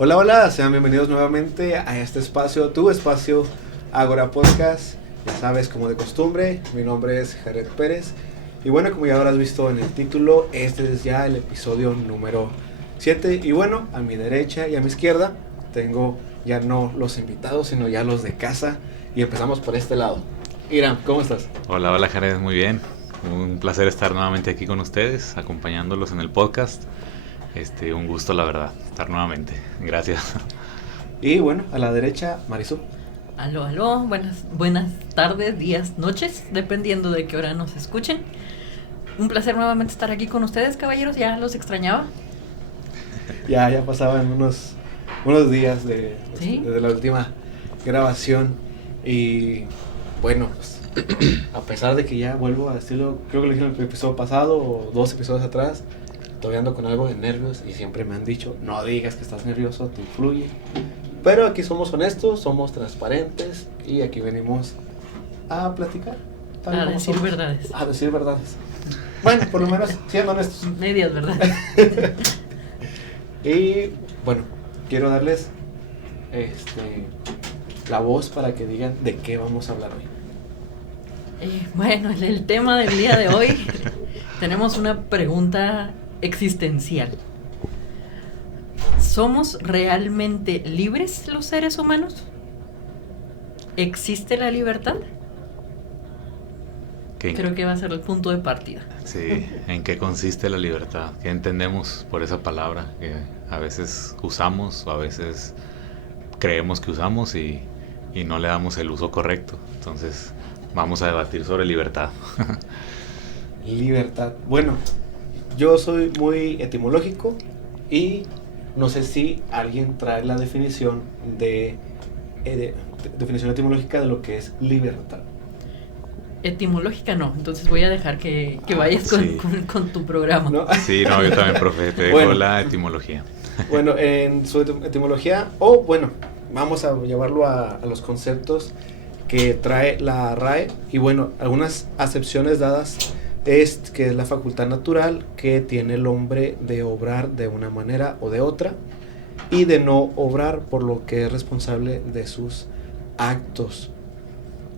Hola, hola, sean bienvenidos nuevamente a este espacio, tu espacio Agora Podcast. Ya sabes, como de costumbre, mi nombre es Jared Pérez. Y bueno, como ya habrás visto en el título, este es ya el episodio número 7. Y bueno, a mi derecha y a mi izquierda tengo ya no los invitados, sino ya los de casa. Y empezamos por este lado. Iram, ¿cómo estás? Hola Jared, muy bien. Un placer estar nuevamente aquí con ustedes, acompañándolos en el podcast. Un gusto, la verdad, estar nuevamente. Gracias. Y bueno, a la derecha, Marisol. Aló, aló, buenas tardes, días, noches, dependiendo de qué hora nos escuchen. Un placer nuevamente estar aquí con ustedes, caballeros, ya los extrañaba. Ya pasaban unos días ¿Sí? desde la última grabación. Y bueno, pues, a pesar de que ya vuelvo a decirlo, creo que lo dije en el episodio pasado o 2 episodios atrás, todavía ando con algo de nervios y siempre me han dicho, no digas que estás nervioso, te influye. Pero aquí somos honestos, somos transparentes y aquí venimos a platicar. A decir verdades. A decir verdades. Bueno, por lo menos siendo honestos. Medias verdades. Y bueno, quiero darles la voz para que digan de qué vamos a hablar hoy. Bueno, el tema del día de hoy, tenemos una pregunta existencial. ¿Somos realmente libres los seres humanos? ¿Existe la libertad? Creo que va a ser el punto de partida. Sí, ¿en qué consiste la libertad? ¿Qué entendemos por esa palabra que a veces usamos o a veces creemos que usamos y no le damos el uso correcto? Entonces, vamos a debatir sobre libertad. Libertad. Bueno, yo soy muy etimológico y no sé si alguien trae la definición definición etimológica de lo que es libertad. Etimológica no, entonces voy a dejar que vayas con tu programa. ¿No? Sí, no, yo también, profe, te dejo la etimología. Bueno, en su etimología, vamos a llevarlo a los conceptos que trae la RAE. Y bueno, algunas acepciones dadas es que es la facultad natural que tiene el hombre de obrar de una manera o de otra y de no obrar, por lo que es responsable de sus actos.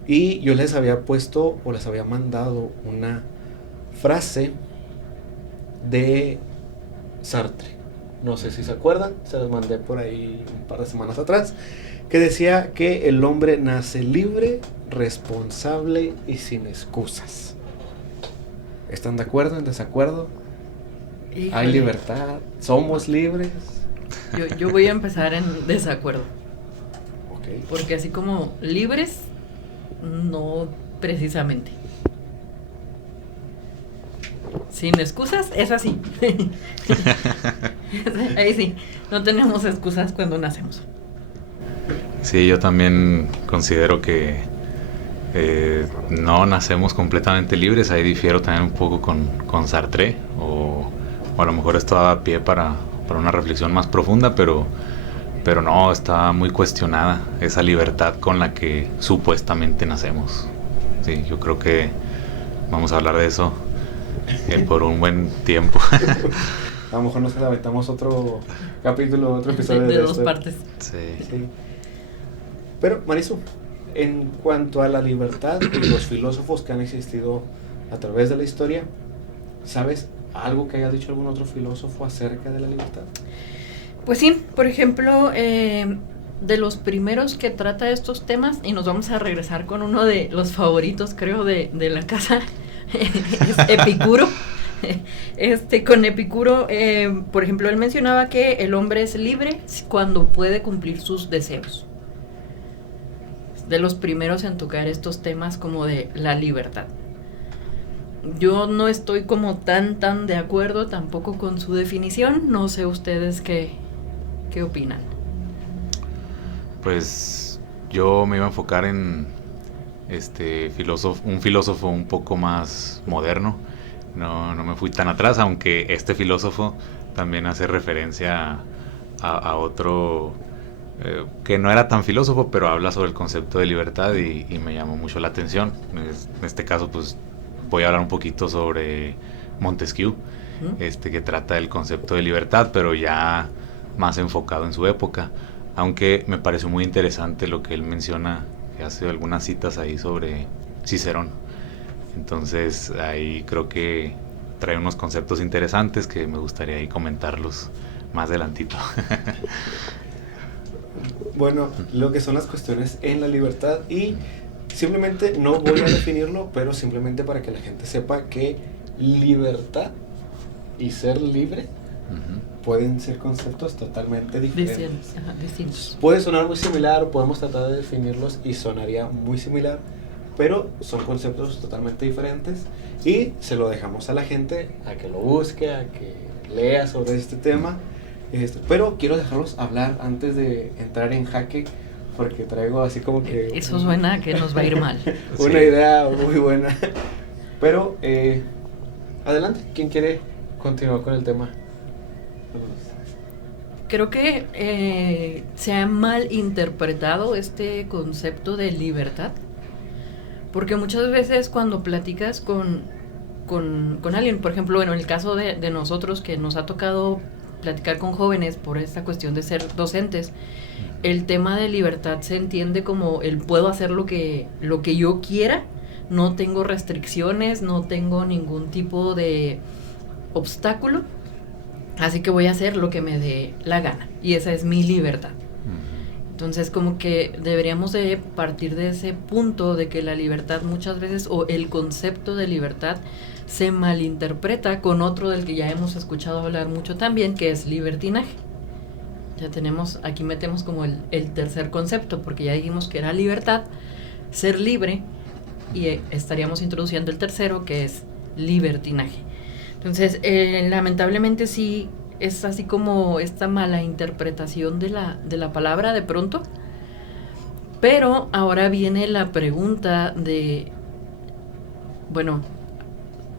Y yo les había puesto o les había mandado una frase de Sartre. No sé si se acuerdan, se las mandé por ahí un par de semanas atrás, que decía que el hombre nace libre, responsable y sin excusas. ¿Están de acuerdo, en desacuerdo? Híjole. ¿Hay libertad? ¿Somos libres? Yo voy a empezar en desacuerdo. Okay. Porque así como libres, no precisamente. Sin excusas, es así. Ahí sí, no tenemos excusas cuando nacemos. Sí, yo también considero que no nacemos completamente libres. Ahí difiero también un poco con Sartre, o a lo mejor esto da pie para una reflexión más profunda, pero no, está muy cuestionada esa libertad con la que supuestamente nacemos. Sí, yo creo que vamos a hablar de eso por un buen tiempo. A lo mejor nos aventamos otro capítulo, otro episodio de dos partes. Sí. Pero, Marisu, en cuanto a la libertad y los filósofos que han existido a través de la historia, ¿sabes algo que haya dicho algún otro filósofo acerca de la libertad? Pues sí, por ejemplo, de los primeros que trata estos temas, y nos vamos a regresar con uno de los favoritos, creo, de la casa, es Epicuro. Con Epicuro, por ejemplo, él mencionaba que el hombre es libre cuando puede cumplir sus deseos. De los primeros en tocar estos temas como de la libertad. Yo no estoy como tan de acuerdo tampoco con su definición. No sé ustedes qué opinan. Pues yo me iba a enfocar en un filósofo un poco más moderno. No me fui tan atrás, aunque este filósofo también hace referencia a otro que no era tan filósofo, pero habla sobre el concepto de libertad y me llamó mucho la atención. En este caso, pues voy a hablar un poquito sobre Montesquieu, que trata del concepto de libertad, pero ya más enfocado en su época, aunque me pareció muy interesante lo que él menciona, que hace algunas citas ahí sobre Cicerón. Entonces ahí creo que trae unos conceptos interesantes que me gustaría ahí comentarlos más adelantito. Bueno, lo que son las cuestiones en la libertad, y simplemente no voy a definirlo, pero simplemente para que la gente sepa que libertad y ser libre pueden ser conceptos totalmente diferentes. Distintos. Puede sonar muy similar, podemos tratar de definirlos y sonaría muy similar, pero son conceptos totalmente diferentes, y se lo dejamos a la gente a que lo busque, a que lea sobre este tema. Pero quiero dejarlos hablar antes de entrar en jaque, porque traigo así como que... Eso suena a que nos va a ir mal. Una idea muy buena. Pero, adelante, ¿quién quiere continuar con el tema? Creo que se ha mal interpretado este concepto de libertad, porque muchas veces cuando platicas con alguien, por ejemplo, bueno, en el caso de nosotros, que nos ha tocado platicar con jóvenes por esta cuestión de ser docentes, el tema de libertad se entiende como el puedo hacer lo que yo quiera, no tengo restricciones, no tengo ningún tipo de obstáculo, así que voy a hacer lo que me dé la gana, y esa es mi libertad. Entonces, como que deberíamos de partir de ese punto de que la libertad muchas veces, o el concepto de libertad, se malinterpreta con otro del que ya hemos escuchado hablar mucho también, que es libertinaje. Ya tenemos, aquí metemos como el tercer concepto, porque ya dijimos que era libertad, ser libre, y estaríamos introduciendo el tercero, que es libertinaje. Entonces, lamentablemente sí es así como esta mala interpretación de la palabra de pronto, pero ahora viene la pregunta de, bueno,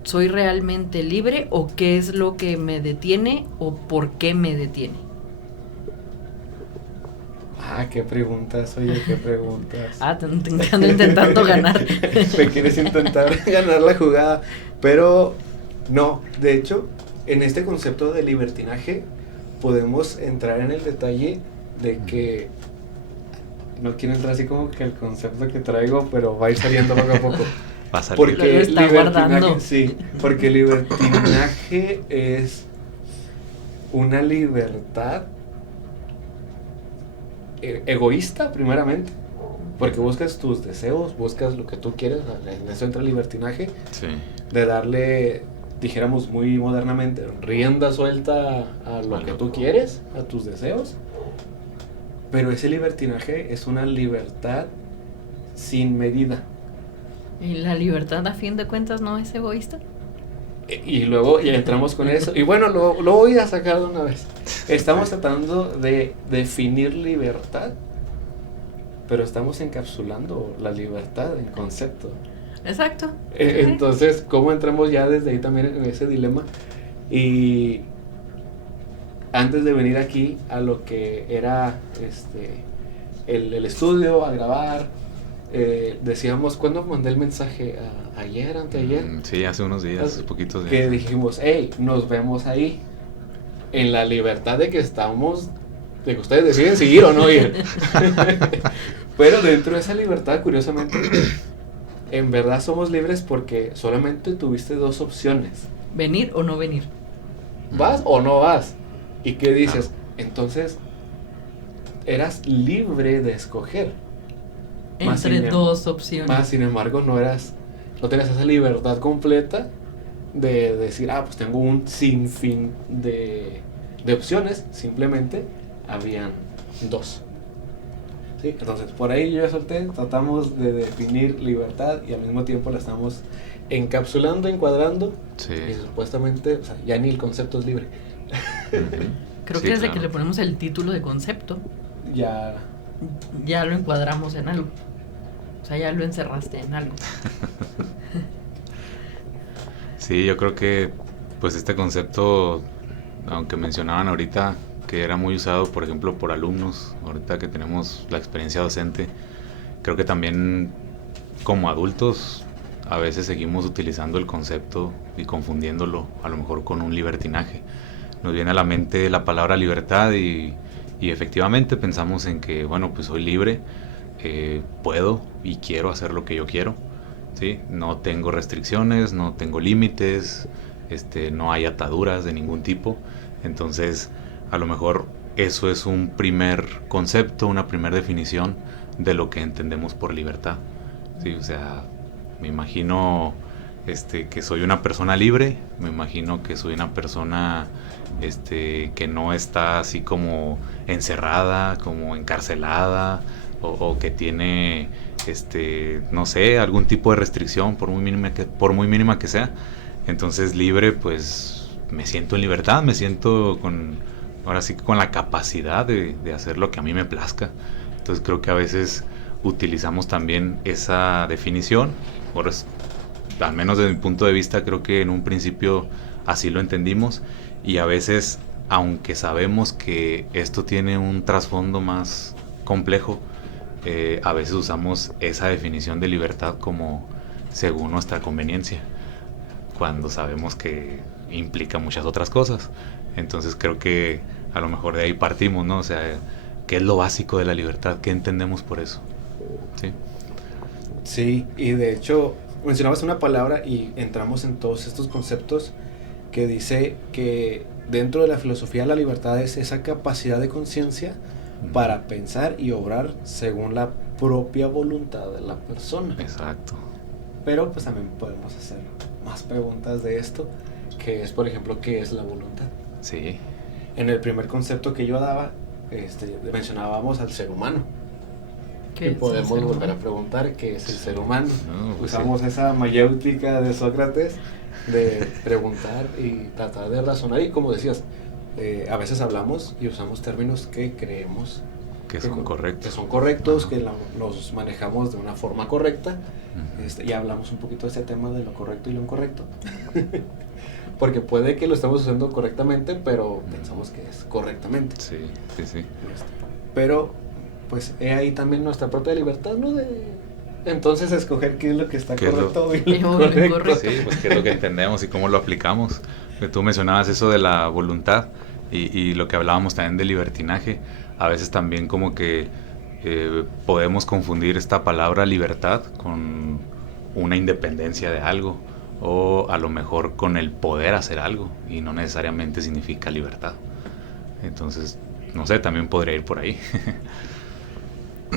¿soy realmente libre o qué es lo que me detiene o por qué me detiene? Qué preguntas, oye, qué preguntas. Te ando intentando ganar. Me quieres intentar ganar la jugada, pero no, de hecho, en este concepto de libertinaje podemos entrar en el detalle de que no quiero entrar así como que el concepto que traigo, pero va a ir saliendo poco a poco. Va a salir. Porque lo está guardando. Sí, porque libertinaje es una libertad egoísta, primeramente, porque buscas tus deseos, buscas lo que tú quieres. En eso entra el libertinaje, Sí. de darle, dijéramos muy modernamente, rienda suelta a lo que tú quieres, a tus deseos. Pero ese libertinaje es una libertad sin medida. ¿Y la libertad, a fin de cuentas, no es egoísta? Y luego ya entramos con eso. Y bueno, lo voy a sacar de una vez. Estamos tratando de definir libertad, pero estamos encapsulando la libertad en concepto. Exacto. Entonces, ¿cómo entramos ya desde ahí también en ese dilema? Y antes de venir aquí a lo que era el estudio, a grabar, decíamos, ¿cuándo mandé el mensaje? ¿Ayer, anteayer? Sí, hace unos días, poquitos días. Que dijimos, hey, nos vemos ahí, en la libertad de que estamos, de que ustedes deciden si ir o no ir. Pero dentro de esa libertad, curiosamente, en verdad somos libres porque solamente tuviste dos opciones. ¿Venir o no venir? ¿Vas o no vas? ¿Y qué dices? Entonces, eras libre de escoger. Entre dos opciones. Más sin embargo, no tenías esa libertad completa de decir, pues tengo un sinfín de opciones. Simplemente habían dos. ¿Sí? Entonces, por ahí yo ya solté, tratamos de definir libertad y al mismo tiempo la estamos encapsulando, encuadrando. Sí. Y supuestamente, o sea, ya ni el concepto es libre. Creo Sí, que desde claro. que le ponemos el título de concepto, ya lo encuadramos en algo. O sea, ya lo encerraste en algo. Sí, yo creo que pues este concepto, aunque mencionaban ahorita que era muy usado, por ejemplo, por alumnos, ahorita que tenemos la experiencia docente, creo que también como adultos a veces seguimos utilizando el concepto y confundiéndolo a lo mejor con un libertinaje. nos viene a la mente la palabra libertad y efectivamente pensamos en que, bueno, pues soy libre, puedo y quiero hacer lo que yo quiero, ¿sí? No tengo restricciones, no tengo límites, no hay ataduras de ningún tipo. Entonces, a lo mejor eso es un primer concepto, una primera definición de lo que entendemos por libertad, ¿sí? O sea, me imagino que soy una persona libre, me imagino que soy una persona que no está así como encerrada, como encarcelada, o que tiene no sé, algún tipo de restricción por muy mínima que sea. Entonces, libre, pues me siento en libertad, me siento ahora sí con la capacidad de hacer lo que a mí me plazca. Entonces creo que a veces utilizamos también esa definición, al menos desde mi punto de vista, creo que en un principio así lo entendimos, y a veces, aunque sabemos que esto tiene un trasfondo más complejo, a veces usamos esa definición de libertad como según nuestra conveniencia, cuando sabemos que implica muchas otras cosas. Entonces creo que a lo mejor de ahí partimos, ¿no? O sea, ¿qué es lo básico de la libertad? ¿Qué entendemos por eso? ¿Sí? Sí, y de hecho mencionabas una palabra y entramos en todos estos conceptos que dice que dentro de la filosofía la libertad es esa capacidad de conciencia para pensar y obrar según la propia voluntad de la persona. Exacto. Pero pues también podemos hacer más preguntas de esto, que es, por ejemplo, ¿qué es la voluntad? Sí. En el primer concepto que yo daba, mencionábamos al ser humano. Y podemos volver a preguntar qué es el ser humano. No, pues usamos esa mayéutica de Sócrates de preguntar y tratar de razonar, y como decías, a veces hablamos y usamos términos que creemos que son correctos. Que son correctos, que los manejamos de una forma correcta. Ya hablamos un poquito de este tema de lo correcto y lo incorrecto. Porque puede que lo estemos usando correctamente, pero pensamos que es correctamente. Sí. Pero, pues, ahí también nuestra propia libertad, ¿no? Entonces, escoger qué es lo que está correcto y lo incorrecto. Sí, pues qué es lo que entendemos y cómo lo aplicamos. Tú mencionabas eso de la voluntad y lo que hablábamos también de libertinaje. A veces también como que podemos confundir esta palabra libertad con una independencia de algo, o a lo mejor con el poder hacer algo, y no necesariamente significa libertad. Entonces, no sé, también podría ir por ahí.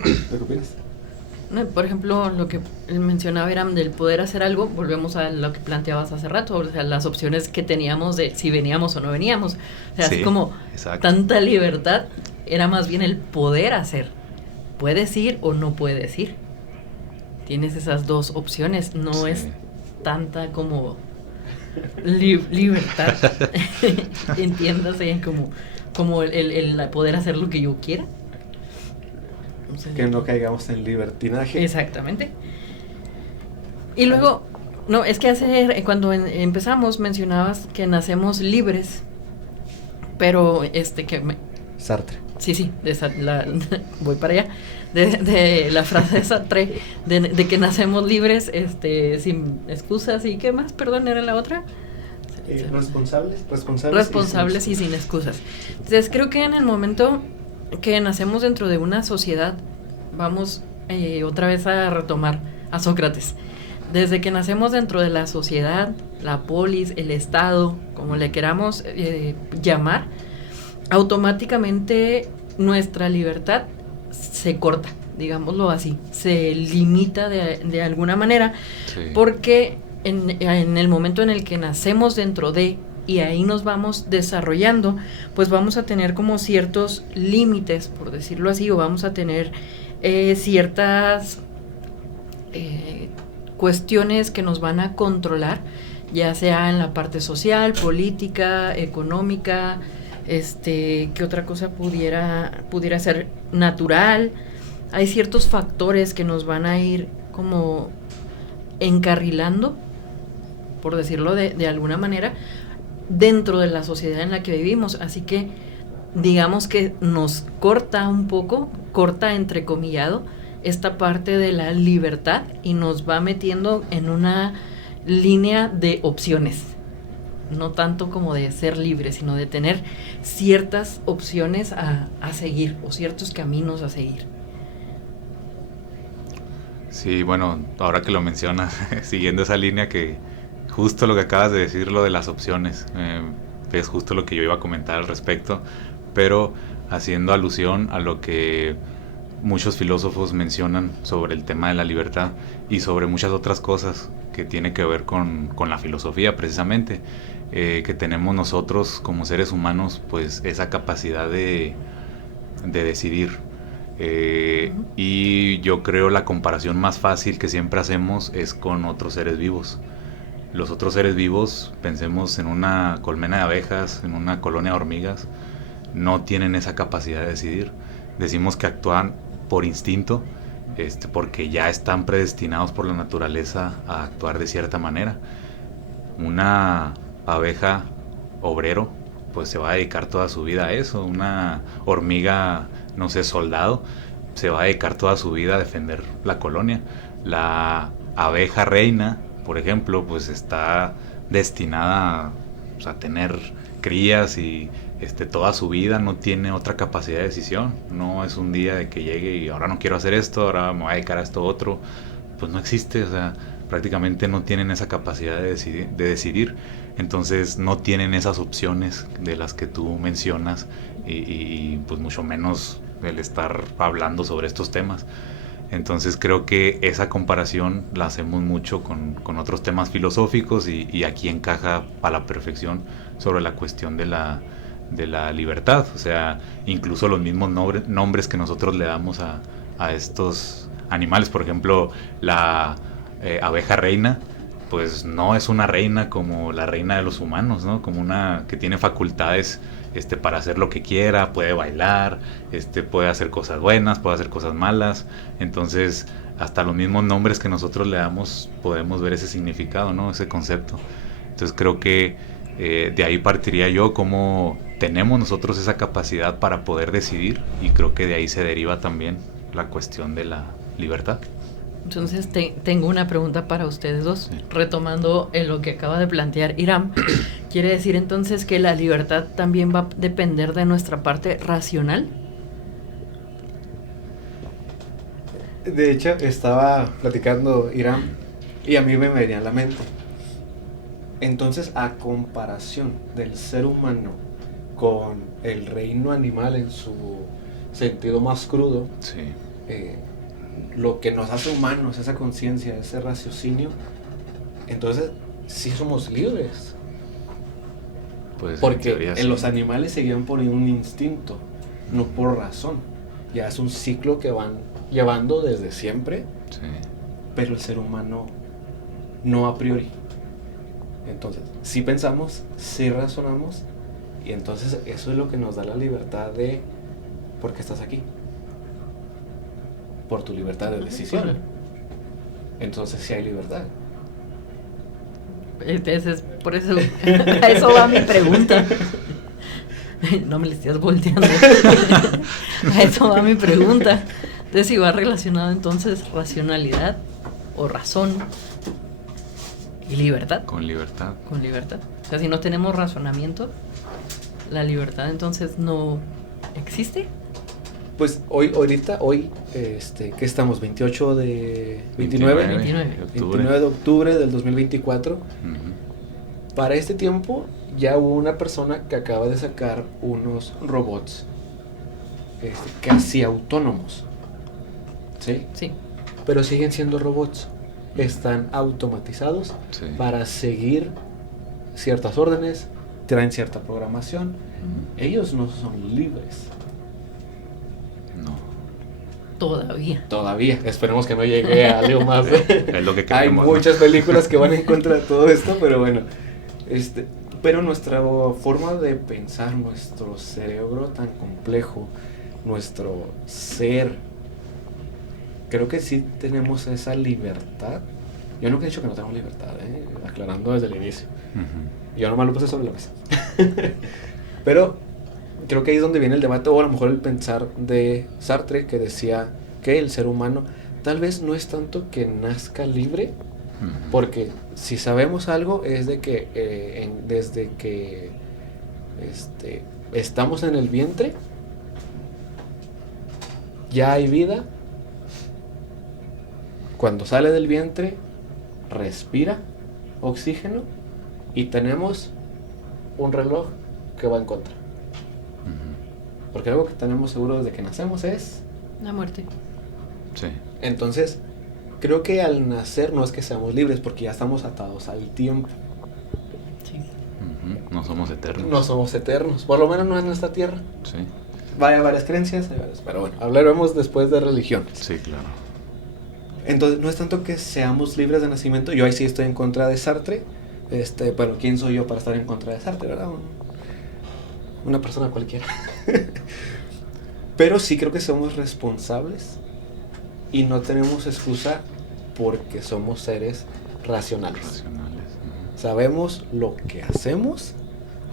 ¿Qué opinas? Por ejemplo, lo que mencionaba era del poder hacer algo. Volvemos a lo que planteabas hace rato, o sea, las opciones que teníamos de si veníamos o no veníamos. O sea, sí, así como exacto. Tanta libertad, era más bien el poder hacer. Puedes ir o no puedes ir. Tienes esas dos opciones, no sí. es tanta como libertad. Entiéndase como el poder hacer lo que yo quiera. Que no caigamos en libertinaje. Exactamente. Y luego, no, es que cuando empezamos mencionabas que nacemos libres, pero Sartre. Sí, voy para allá, de la frase de Sartre, de que nacemos libres, sin excusas, y ¿qué más? Perdón, ¿era la otra? Responsables y sin excusas. Entonces creo que en el momento que nacemos dentro de una sociedad, vamos otra vez a retomar a Sócrates. Desde que nacemos dentro de la sociedad, la polis, el Estado, como le queramos llamar, automáticamente nuestra libertad se corta, digámoslo así, se limita de alguna manera, sí. Porque en el momento en el que nacemos dentro de, y ahí nos vamos desarrollando, pues vamos a tener como ciertos límites, por decirlo así, o vamos a tener ciertas cuestiones que nos van a controlar, ya sea en la parte social, política, económica, ¿qué otra cosa pudiera ser natural? Hay ciertos factores que nos van a ir como encarrilando, por decirlo de alguna manera, dentro de la sociedad en la que vivimos. Así que digamos que nos corta un poco, corta entrecomillado, esta parte de la libertad, y nos va metiendo en una línea de opciones. no tanto como de ser libre, sino de tener ciertas opciones a seguir o ciertos caminos a seguir. Sí, bueno, ahora que lo mencionas, siguiendo esa línea que justo lo que acabas de decir, lo de las opciones, es justo lo que yo iba a comentar al respecto, pero haciendo alusión a lo que muchos filósofos mencionan sobre el tema de la libertad y sobre muchas otras cosas que tiene que ver con la filosofía precisamente, que tenemos nosotros como seres humanos, pues esa capacidad de decidir. Y yo creo la comparación más fácil que siempre hacemos es con otros seres vivos. Los otros seres vivos, pensemos en una colmena de abejas, en una colonia de hormigas, no tienen esa capacidad de decidir. Decimos que actúan por instinto, porque ya están predestinados por la naturaleza a actuar de cierta manera. Una abeja obrero, pues se va a dedicar toda su vida a eso. Una hormiga, no sé, soldado, se va a dedicar toda su vida a defender la colonia. La abeja reina, por ejemplo, pues está destinada a tener crías y toda su vida, no tiene otra capacidad de decisión. No es un día de que llegue y ahora no quiero hacer esto, ahora me voy a dedicar a esto otro. Pues no existe, o sea, prácticamente no tienen esa capacidad de decidir. Entonces no tienen esas opciones de las que tú mencionas y pues mucho menos el estar hablando sobre estos temas. Entonces creo que esa comparación la hacemos mucho con otros temas filosóficos y aquí encaja a la perfección sobre la cuestión de la libertad. O sea, incluso los mismos nombres que nosotros le damos a estos animales. Por ejemplo, la abeja reina, pues no es una reina como la reina de los humanos, ¿no? Como una que tiene facultades para hacer lo que quiera, puede bailar, puede hacer cosas buenas, puede hacer cosas malas. Entonces, hasta los mismos nombres que nosotros le damos, podemos ver ese significado, ¿no? Ese concepto. Entonces, creo que de ahí partiría yo, cómo tenemos nosotros esa capacidad para poder decidir, y creo que de ahí se deriva también la cuestión de la libertad. Entonces tengo una pregunta para ustedes dos, sí. Retomando en lo que acaba de plantear Iram. ¿Quiere decir entonces que la libertad también va a depender de nuestra parte racional? De hecho, estaba platicando Iram y a mí me venía a la mente. Entonces, a comparación del ser humano con el reino animal en su sentido más crudo, sí. Lo que nos hace humanos, esa conciencia, ese raciocinio, entonces sí somos libres. Pues porque en los animales se guían por un instinto, no por razón. Ya es un ciclo que van llevando desde siempre, sí. Pero el ser humano no a priori. Entonces, sí pensamos, sí razonamos, y entonces eso es lo que nos da la libertad de ¿por qué estás aquí? Por tu libertad de decisión. Entonces sí hay libertad. Por eso a eso va mi pregunta. No me le estés volteando. A eso va mi pregunta. Entonces, si va relacionado entonces racionalidad o razón y libertad. Con libertad. Con libertad. O sea, si no tenemos razonamiento, la libertad entonces no existe. Pues hoy, ¿qué estamos? 29 de octubre del 2024. Uh-huh. Para este tiempo ya hubo una persona que acaba de sacar unos robots casi autónomos. ¿Sí? Sí. Pero siguen siendo robots. Están automatizados, sí, para seguir ciertas órdenes, traen cierta programación. Uh-huh. Ellos no son libres. Todavía. Esperemos que no llegue a algo más. Es lo que queremos, hay muchas películas que van en contra de todo esto, pero bueno. Pero nuestra forma de pensar, nuestro cerebro tan complejo, nuestro ser, creo que sí tenemos esa libertad. Yo nunca he dicho que no tenemos libertad, aclarando desde el inicio. Uh-huh. Yo nomás lo puse sobre la mesa. Pero creo que ahí es donde viene el debate, o a lo mejor el pensar de Sartre, que decía que el ser humano tal vez no es tanto que nazca libre, Porque si sabemos algo es de que desde que estamos en el vientre, ya hay vida. Cuando sale del vientre, respira oxígeno y tenemos un reloj que va en contra. Porque algo que tenemos seguro desde que nacemos es la muerte. Sí. Entonces, creo que al nacer no es que seamos libres, porque ya estamos atados al tiempo. Sí. No somos eternos. No somos eternos, por lo menos no en esta tierra. Sí. Hay varias creencias, pero bueno, hablaremos después de religiones. Sí, claro. Entonces, no es tanto que seamos libres de nacimiento. Yo ahí sí estoy en contra de Sartre. Bueno, ¿quién soy yo para estar en contra de Sartre, verdad? Una persona cualquiera. Pero sí creo que somos responsables y no tenemos excusa porque somos seres racionales. Sabemos lo que hacemos,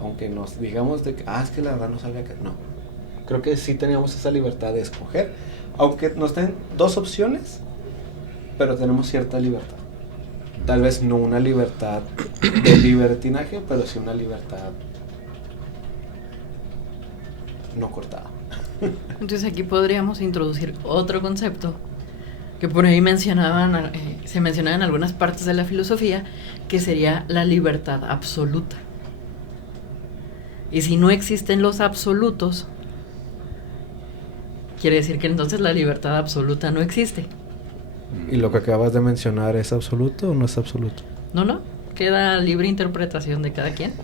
aunque nos digamos de que, es que la verdad no sabía que... No, creo que sí teníamos esa libertad de escoger, aunque nos den dos opciones, pero tenemos cierta libertad. Tal vez no una libertad de libertinaje, pero sí una libertad no cortada. Entonces aquí podríamos introducir otro concepto que por ahí se mencionaba en algunas partes de la filosofía, que sería la libertad absoluta. Y si no existen los absolutos, quiere decir que entonces la libertad absoluta no existe. ¿Y lo que acabas de mencionar es absoluto o no es absoluto? No, queda libre interpretación de cada quien.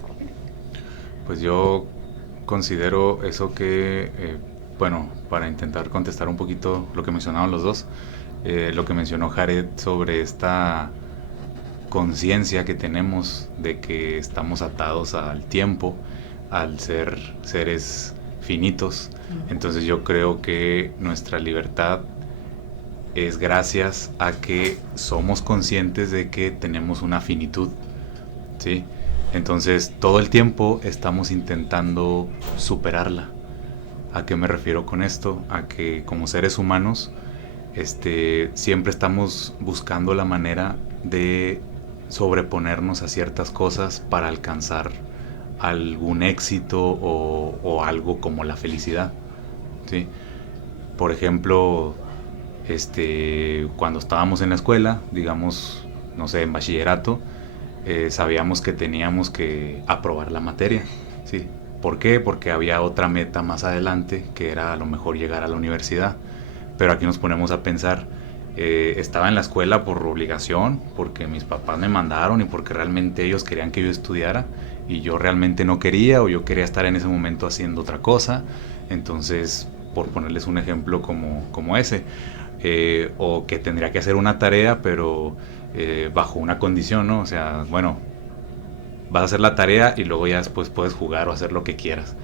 Pues yo considero eso que, para intentar contestar un poquito lo que mencionaban los dos, lo que mencionó Jared sobre esta conciencia que tenemos de que estamos atados al tiempo, al ser seres finitos. Entonces yo creo que nuestra libertad es gracias a que somos conscientes de que tenemos una finitud, ¿sí? Entonces todo el tiempo estamos intentando superarla. ¿A qué me refiero con esto? A que como seres humanos siempre estamos buscando la manera de sobreponernos a ciertas cosas para alcanzar algún éxito o algo como la felicidad, ¿sí? Por ejemplo, cuando estábamos en la escuela, digamos, no sé, en bachillerato, sabíamos que teníamos que aprobar la materia, ¿sí? ¿Por qué? Porque había otra meta más adelante, que era a lo mejor llegar a la universidad. Pero aquí nos ponemos a pensar, estaba en la escuela por obligación, porque mis papás me mandaron y porque realmente ellos querían que yo estudiara, y yo realmente no quería, o yo quería estar en ese momento haciendo otra cosa. Entonces, por ponerles un ejemplo como ese, o que tendría que hacer una tarea, pero bajo una condición, ¿no? O sea, bueno, vas a hacer la tarea y luego ya después puedes jugar o hacer lo que quieras.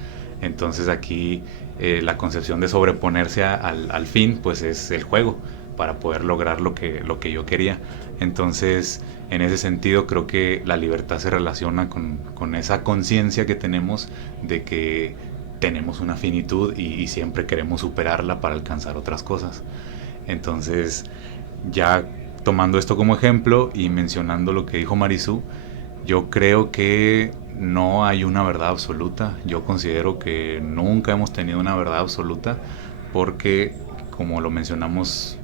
Entonces aquí la concepción de sobreponerse al fin, pues es el juego, para poder lograr lo que yo quería. Entonces, en ese sentido, creo que la libertad se relaciona con esa conciencia que tenemos de que tenemos una finitud y siempre queremos superarla para alcanzar otras cosas. Entonces, ya tomando esto como ejemplo y mencionando lo que dijo Marisú, yo creo que no hay una verdad absoluta. Yo considero que nunca hemos tenido una verdad absoluta, porque, como lo mencionamos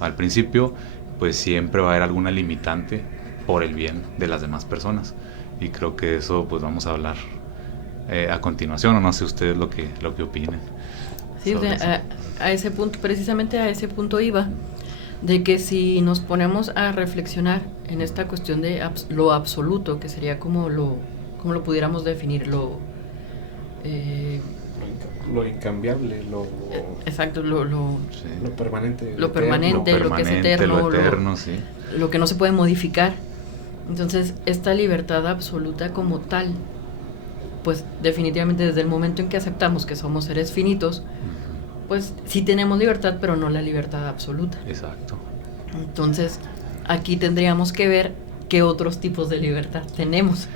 al principio, pues siempre va a haber alguna limitante por el bien de las demás personas. Y creo que eso pues vamos a hablar a continuación, o no sé ustedes lo que opinen. Sí, a ese punto, precisamente a ese punto iba, de que si nos ponemos a reflexionar en esta cuestión de lo absoluto, que sería como lo pudiéramos definir, lo incambiable, exacto, lo permanente, lo permanente, lo que es eterno, lo eterno, sí. Lo que no se puede modificar. Entonces, esta libertad absoluta como tal, pues definitivamente desde el momento en que aceptamos que somos seres finitos, pues sí tenemos libertad, pero no la libertad absoluta. Exacto. Entonces, aquí tendríamos que ver qué otros tipos de libertad tenemos.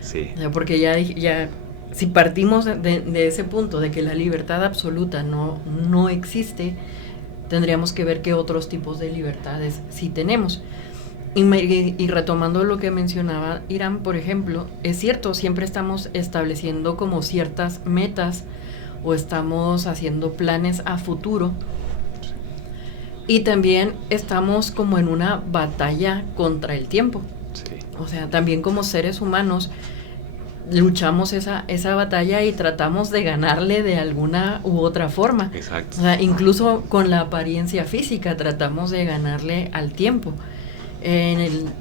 Sí. Porque ya si partimos de ese punto, de que la libertad absoluta no existe, tendríamos que ver qué otros tipos de libertades sí tenemos. Y retomando lo que mencionaba Irán, por ejemplo, es cierto, siempre estamos estableciendo como ciertas metas o estamos haciendo planes a futuro. Y también estamos como en una batalla contra el tiempo. Sí. O sea, también como seres humanos luchamos esa batalla y tratamos de ganarle de alguna u otra forma. Exacto. O sea, incluso con la apariencia física tratamos de ganarle al tiempo.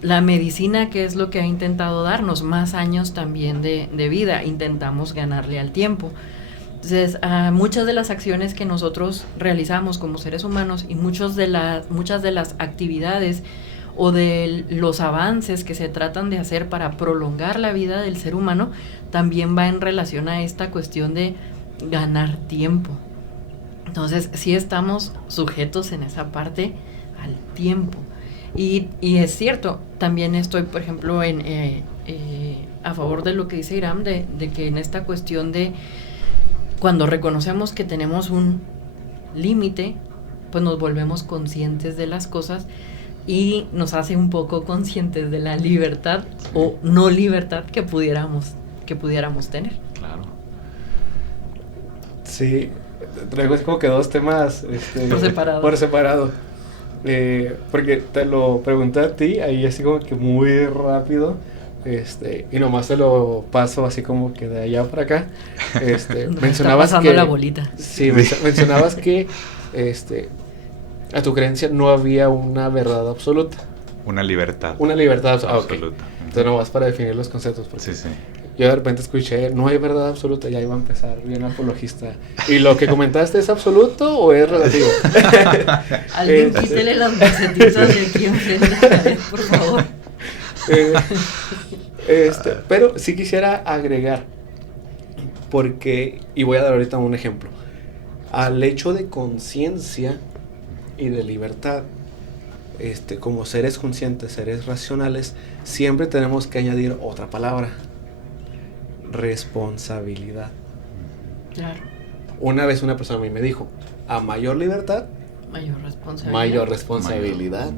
La medicina, que es lo que ha intentado darnos más años también de vida, intentamos ganarle al tiempo. Entonces, muchas de las acciones que nosotros realizamos como seres humanos y muchas de las actividades o de los avances que se tratan de hacer para prolongar la vida del ser humano, también va en relación a esta cuestión de ganar tiempo. Entonces, sí estamos sujetos en esa parte al tiempo. Y es cierto, también estoy, por ejemplo, a favor de lo que dice Iram, de que en esta cuestión de cuando reconocemos que tenemos un límite, pues nos volvemos conscientes de las cosas y nos hace un poco conscientes de la libertad o no libertad que pudiéramos tener. Claro. Sí, traigo así como que dos temas Por separado. Porque te lo pregunté a ti, ahí así como que muy rápido, y nomás te lo paso así como que de allá para acá. Mencionabas está pasando que la bolita. Sí, mencionabas que a tu creencia no había una verdad absoluta. Una libertad. Una libertad absoluta. Okay. Entonces nomás para definir los conceptos. Sí. Yo de repente escuché, no hay verdad absoluta, ya iba a empezar bien apologista. ¿Y lo que comentaste es absoluto o es relativo? Alguien quítele las macetitas de aquí enfrente, por favor. Pero sí quisiera agregar, porque, y voy a dar ahorita un ejemplo, al hecho de conciencia y de libertad, como seres conscientes, seres racionales, siempre tenemos que añadir otra palabra: responsabilidad. Claro. Una vez una persona a mí me dijo, a mayor libertad, mayor responsabilidad.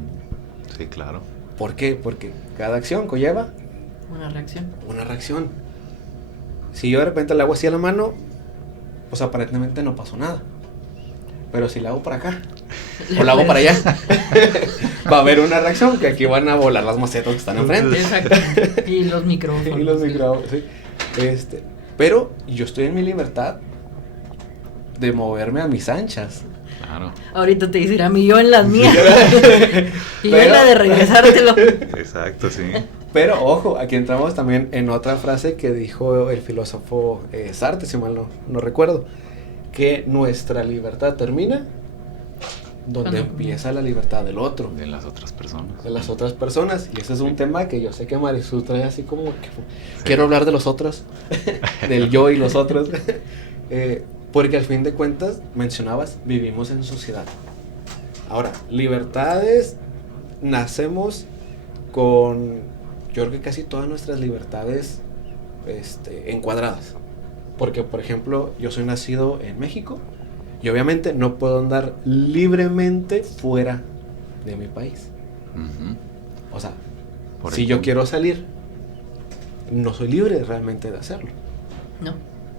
Sí, claro. ¿Por qué? Porque cada acción conlleva una reacción. Si yo de repente le hago así a la mano, pues aparentemente no pasó nada. Pero si la hago para acá o la hago para allá, va a haber una reacción, que aquí van a volar las macetas que están enfrente. Exacto. Y los micrófonos. Sí. Pero yo estoy en mi libertad de moverme a mis anchas. Claro. Ahorita te dirá mi yo en las mías. Y yo en la de regresártelo. Exacto, sí. Pero ojo, aquí entramos también en otra frase que dijo el filósofo Sartre, si mal no recuerdo, que nuestra libertad termina donde empieza la libertad del otro. De las otras personas. Y ese es un tema que yo sé que Marisol trae así como que quiero hablar de los otros, del yo y los otros. Porque al fin de cuentas, mencionabas, vivimos en sociedad. Ahora, libertades, nacemos con, yo creo que casi todas nuestras libertades encuadradas. Porque, por ejemplo, yo soy nacido en México y obviamente no puedo andar libremente fuera de mi país. Uh-huh. O sea, si yo quiero salir, no soy libre realmente de hacerlo. No.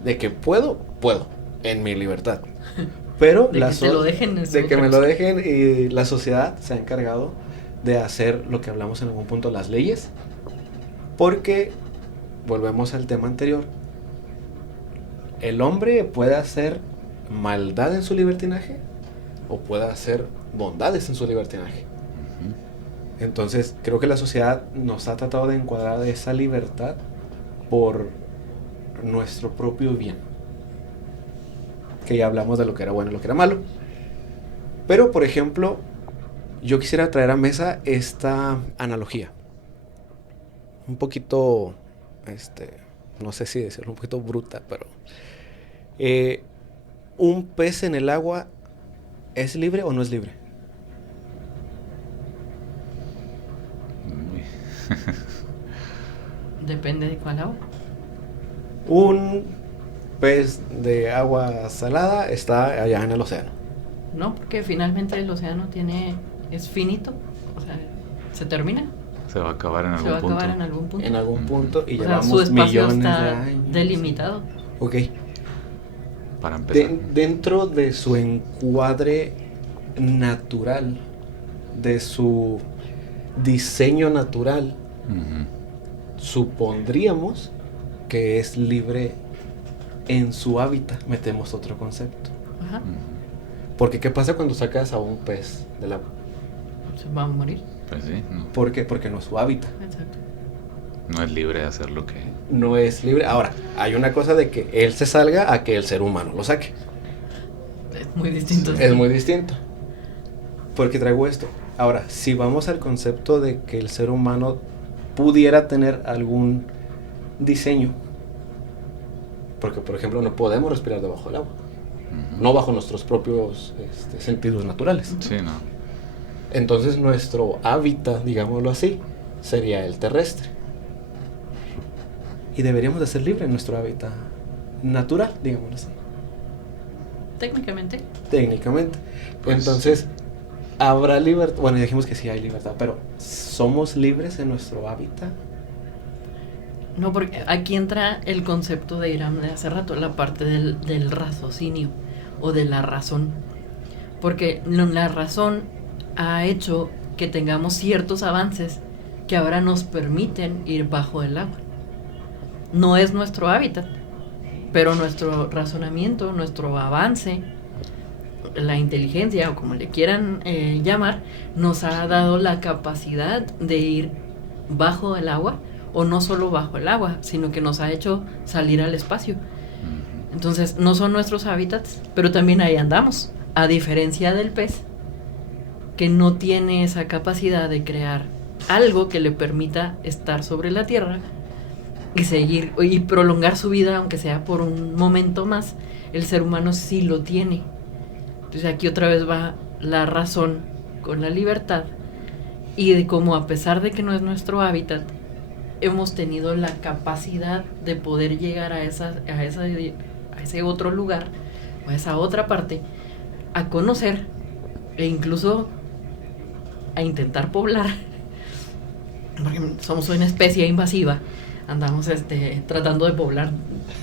De que puedo, en mi libertad. Pero de que te lo dejen. De que me lo dejen, y la sociedad se ha encargado de hacer lo que hablamos en algún punto, las leyes. Porque, volvemos al tema anterior, el hombre puede hacer maldad en su libertinaje o puede hacer bondades en su libertinaje. Uh-huh. Entonces, creo que la sociedad nos ha tratado de encuadrar esa libertad por nuestro propio bien. Que ya hablamos de lo que era bueno y lo que era malo. Pero, por ejemplo, yo quisiera traer a mesa esta analogía. Un poquito, no sé si decirlo, un poquito bruta, pero... ¿un pez en el agua es libre o no es libre? Depende de cuál agua. Un pez de agua salada está allá en el océano. No, porque finalmente el océano es finito, o sea, se termina. Se va a acabar en Se va a algún punto. acabar en algún punto. En algún punto y O sea, llevamos su espacio millones de está años. delimitado. Ok. Para empezar. Dentro de su encuadre natural, de su diseño natural, Ujú. supondríamos que es libre en su hábitat. Metemos otro concepto. Ajá. Ujú. Porque ¿qué pasa cuando sacas a un pez del agua? Se va a morir. Pues sí, no, ¿Por qué? Porque no es su hábitat. Exacto. no es libre de hacer lo que... No es libre. Ahora, hay una cosa de que él se salga a que el ser humano lo saque. Es muy distinto. Es muy distinto. ¿Por qué traigo esto? Ahora, si vamos al concepto de que el ser humano pudiera tener algún diseño, porque por ejemplo no podemos respirar debajo del agua, Ujú. no bajo nuestros propios sentidos naturales. Sí, no. Entonces nuestro hábitat, digámoslo así, sería el terrestre. Y deberíamos de ser libres en nuestro hábitat natural, digámoslo así, Técnicamente. técnicamente. Pues, Entonces, habrá libertad. Bueno, ya dijimos que sí hay libertad, pero ¿somos libres en nuestro hábitat? No, porque aquí entra el concepto de Irán de hace rato, la parte del raciocinio o de la razón. Porque la razón ha hecho que tengamos ciertos avances que ahora nos permiten ir bajo el agua. No es nuestro hábitat, pero nuestro razonamiento, nuestro avance, la inteligencia o como le quieran llamar, nos ha dado la capacidad de ir bajo el agua, o no solo bajo el agua, sino que nos ha hecho salir al espacio. Ujú. Entonces no son nuestros hábitats, pero también ahí andamos, a diferencia del pez, que no tiene esa capacidad de crear algo que le permita estar sobre la tierra y seguir y prolongar su vida, aunque sea por un momento más. El ser humano sí lo tiene. Entonces aquí otra vez va la razón con la libertad, y de cómo, a pesar de que no es nuestro hábitat, hemos tenido la capacidad de poder llegar a ese otro lugar o a esa otra parte, a conocer e incluso a intentar poblar, porque somos una especie invasiva, andamos tratando de poblar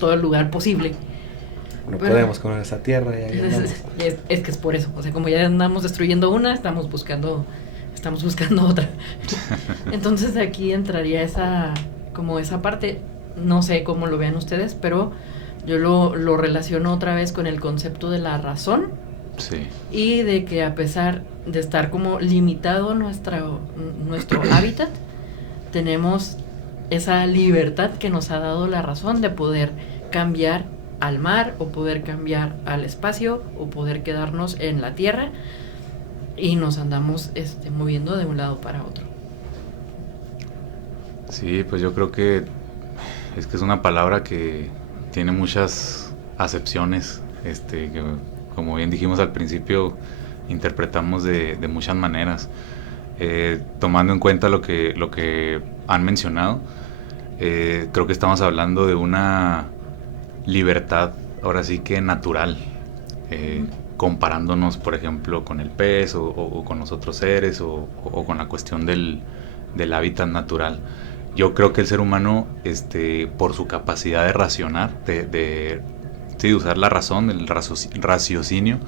todo el lugar posible. No Pero- podemos con esa tierra y ahí andamos. Es que es por eso, o sea, como ya andamos destruyendo una, estamos buscando otra. Entonces aquí entraría esa parte, no sé cómo lo vean ustedes, pero yo lo relaciono otra vez con el concepto de la razón, Sí. y de que a pesar de estar como limitado nuestro hábitat, tenemos esa libertad que nos ha dado la razón de poder cambiar al mar, o poder cambiar al espacio, o poder quedarnos en la tierra, y nos andamos moviendo de un lado para otro. Sí, pues yo creo que es una palabra que tiene muchas acepciones, que como bien dijimos al principio, interpretamos de muchas maneras. Tomando en cuenta lo que han mencionado, creo que estamos hablando de una libertad, ahora sí que natural, comparándonos, por ejemplo, con el pez o con los otros seres, o con la cuestión del hábitat natural. Yo creo que el ser humano, por su capacidad de racionar, de usar la razón, el raciocinio,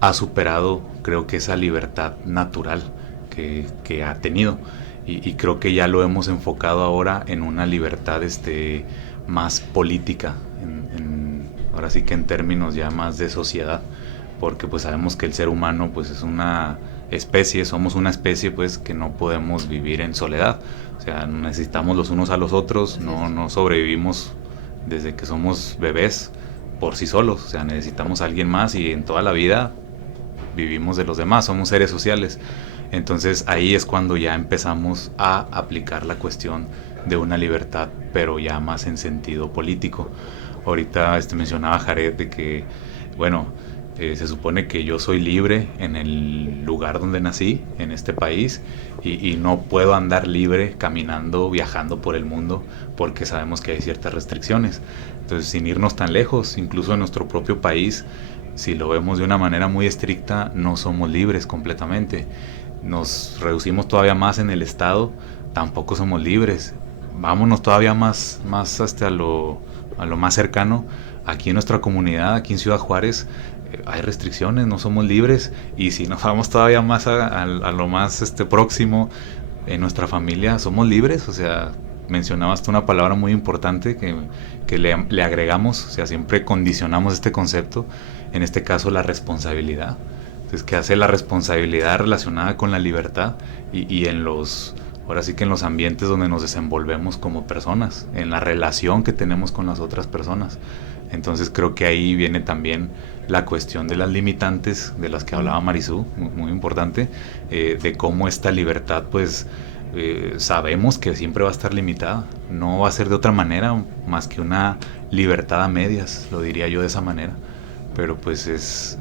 ha superado, creo que, esa libertad natural que ha tenido. Y creo que ya lo hemos enfocado ahora en una libertad más política, ahora sí que en términos ya más de sociedad, porque pues sabemos que el ser humano pues es una especie, somos una especie pues que no podemos vivir en soledad, o sea, necesitamos los unos a los otros, no sobrevivimos desde que somos bebés por sí solos, o sea, necesitamos a alguien más, y en toda la vida vivimos de los demás, somos seres sociales. Entonces ahí es cuando ya empezamos a aplicar la cuestión de una libertad, pero ya más en sentido político. Ahorita mencionaba Jared de que, bueno, se supone que yo soy libre en el lugar donde nací, en este país, y no puedo andar libre caminando, viajando por el mundo, porque sabemos que hay ciertas restricciones. Entonces, sin irnos tan lejos, incluso en nuestro propio país, si lo vemos de una manera muy estricta, no somos libres completamente. Nos reducimos todavía más en el Estado, tampoco somos libres. Vámonos todavía más a lo más cercano. Aquí en nuestra comunidad, aquí en Ciudad Juárez, hay restricciones, no somos libres. Y si nos vamos todavía más a lo más próximo, en nuestra familia somos libres. O sea, mencionabas tú una palabra muy importante que le agregamos, o sea, siempre condicionamos este concepto, en este caso la responsabilidad. Entonces, ¿qué hace la responsabilidad relacionada con la libertad? Y ahora sí que en los ambientes donde nos desenvolvemos como personas, en la relación que tenemos con las otras personas. Entonces creo que ahí viene también la cuestión de las limitantes de las que hablaba Marisú, muy importante, de cómo esta libertad pues sabemos que siempre va a estar limitada, no va a ser de otra manera más que una libertad a medias, lo diría yo de esa manera, pero pues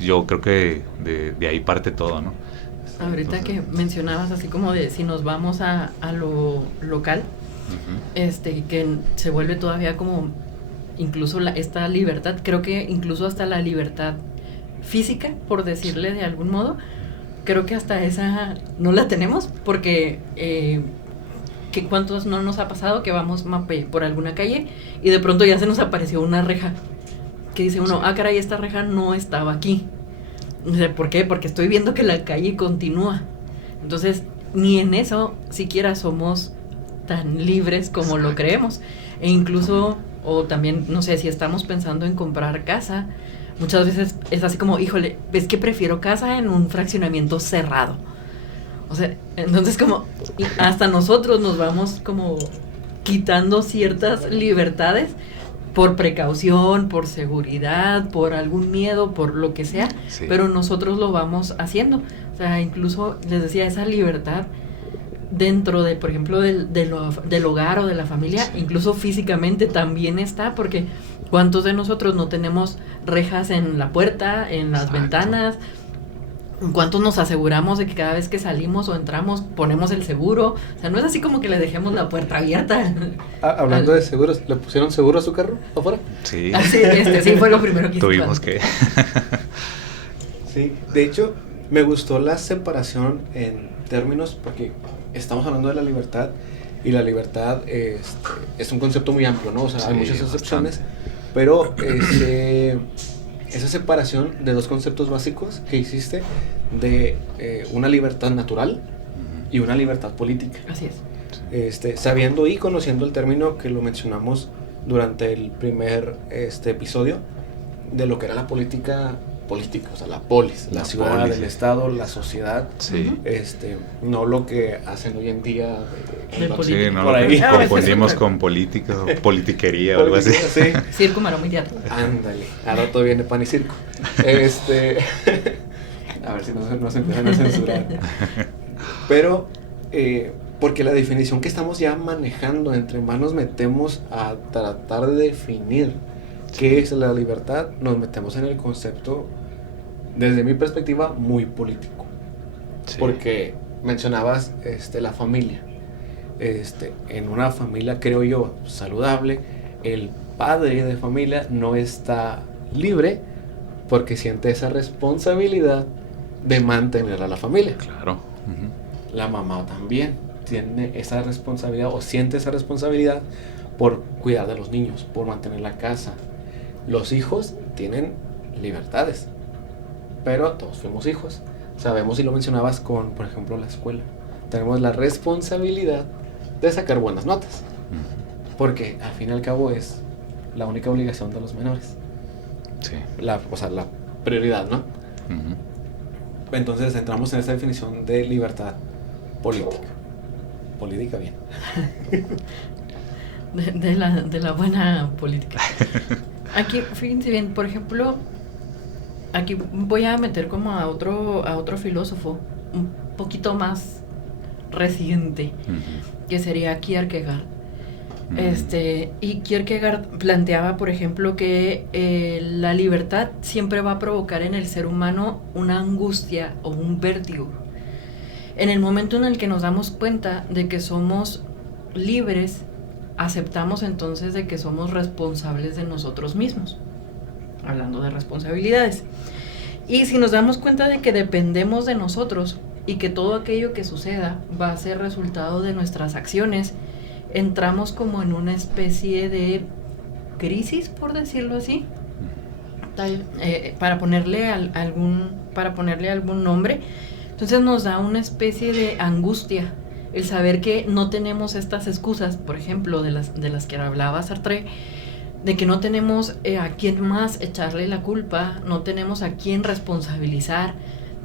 yo creo que de ahí parte todo, ¿no? Ahorita que mencionabas así como de si nos vamos a lo local, que se vuelve todavía como incluso esta libertad, creo que incluso hasta la libertad física, por decirle de algún modo, creo que hasta esa no la tenemos, porque que cuántos no nos ha pasado que vamos por alguna calle y de pronto ya se nos apareció una reja que dice uno, ah caray, esta reja no estaba aquí. O sea, ¿por qué? Porque estoy viendo que la calle continúa. Entonces, ni en eso siquiera somos tan libres como lo creemos. E incluso, o también, no sé, si estamos pensando en comprar casa, muchas veces es así como, híjole, es que prefiero casa en un fraccionamiento cerrado. O sea, entonces como, hasta nosotros nos vamos como quitando ciertas libertades por precaución, por seguridad, por algún miedo, por lo que sea, sí. Pero nosotros lo vamos haciendo. O sea, incluso, les decía, esa libertad dentro de, por ejemplo, del hogar o de la familia, sí. Incluso físicamente también está, porque ¿cuántos de nosotros no tenemos rejas en la puerta, en las ventanas? ¿Cuántos nos aseguramos de que cada vez que salimos o entramos ponemos el seguro? O sea, no es así como que le dejemos la puerta abierta. Hablando de seguros, ¿le pusieron seguro a su carro afuera? Sí. Sí, fue lo primero que tuvimos que. Sí, de hecho, me gustó la separación en términos, porque estamos hablando de la libertad, y la libertad es un concepto muy amplio, ¿no? O sea, sí, hay muchas excepciones, pero esa separación de dos conceptos básicos que existe, de una libertad natural y una libertad política. Así es. Sabiendo y conociendo el término que lo mencionamos durante el primer episodio, de lo que era la política, o sea, la polis, la ciudad, polis, el estado, la sociedad, sí. No lo que hacen hoy en día sí, no por ahí confundimos con política o politiquería o algo así. Sí. Circo, maroma y teatro. Ándale, ahora todo viene pan y circo. A ver si no se empiezan a censurar. Pero porque la definición que estamos ya manejando, entre más nos metemos a tratar de definir qué es la libertad, nos metemos en el concepto, desde mi perspectiva, muy político. Sí. Porque mencionabas la familia. En una familia, creo yo, saludable, el padre de familia no está libre porque siente esa responsabilidad de mantener a la familia. Claro. Uh-huh. La mamá también tiene esa responsabilidad o siente esa responsabilidad por cuidar de los niños, por mantener la casa. Los hijos tienen libertades, pero todos fuimos hijos. Sabemos, y lo mencionabas con, por ejemplo, la escuela. Tenemos la responsabilidad de sacar buenas notas, porque al fin y al cabo es la única obligación de los menores. Sí. La prioridad, ¿no? Uh-huh. Entonces entramos en esta definición de libertad política. Política bien. de la buena política. Aquí, fíjense bien, por ejemplo, aquí voy a meter como a otro filósofo un poquito más reciente, uh-huh. Que sería Kierkegaard. Uh-huh. Y Kierkegaard planteaba, por ejemplo, que la libertad siempre va a provocar en el ser humano una angustia o un vértigo. En el momento en el que nos damos cuenta de que somos libres, aceptamos entonces de que somos responsables de nosotros mismos, hablando de responsabilidades. Y si nos damos cuenta de que dependemos de nosotros, y que todo aquello que suceda va a ser resultado de nuestras acciones, entramos como en una especie de crisis, por decirlo así, para ponerle algún nombre. Entonces nos da una especie de angustia el saber que no tenemos estas excusas, por ejemplo, de las que hablaba Sartre, de que no tenemos a quién más echarle la culpa, no tenemos a quién responsabilizar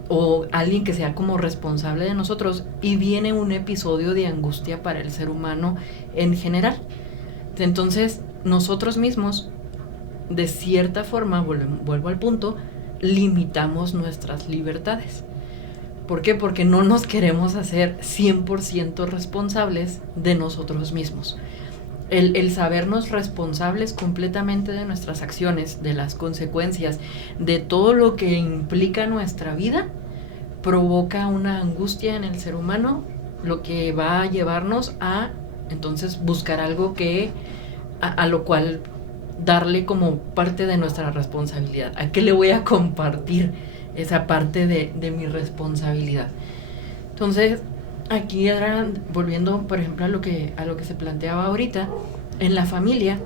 o alguien que sea como responsable de nosotros, y viene un episodio de angustia para el ser humano en general. Entonces nosotros mismos, de cierta forma, vuelvo al punto, limitamos nuestras libertades. ¿Por qué? Porque no nos queremos hacer 100% responsables de nosotros mismos. El sabernos responsables completamente de nuestras acciones, de las consecuencias, de todo lo que implica nuestra vida, provoca una angustia en el ser humano, lo que va a llevarnos a entonces buscar algo que a lo cual darle como parte de nuestra responsabilidad. ¿A qué le voy a compartir esa parte de mi responsabilidad? Entonces, aquí era, volviendo por ejemplo a lo que se planteaba ahorita, en la familia,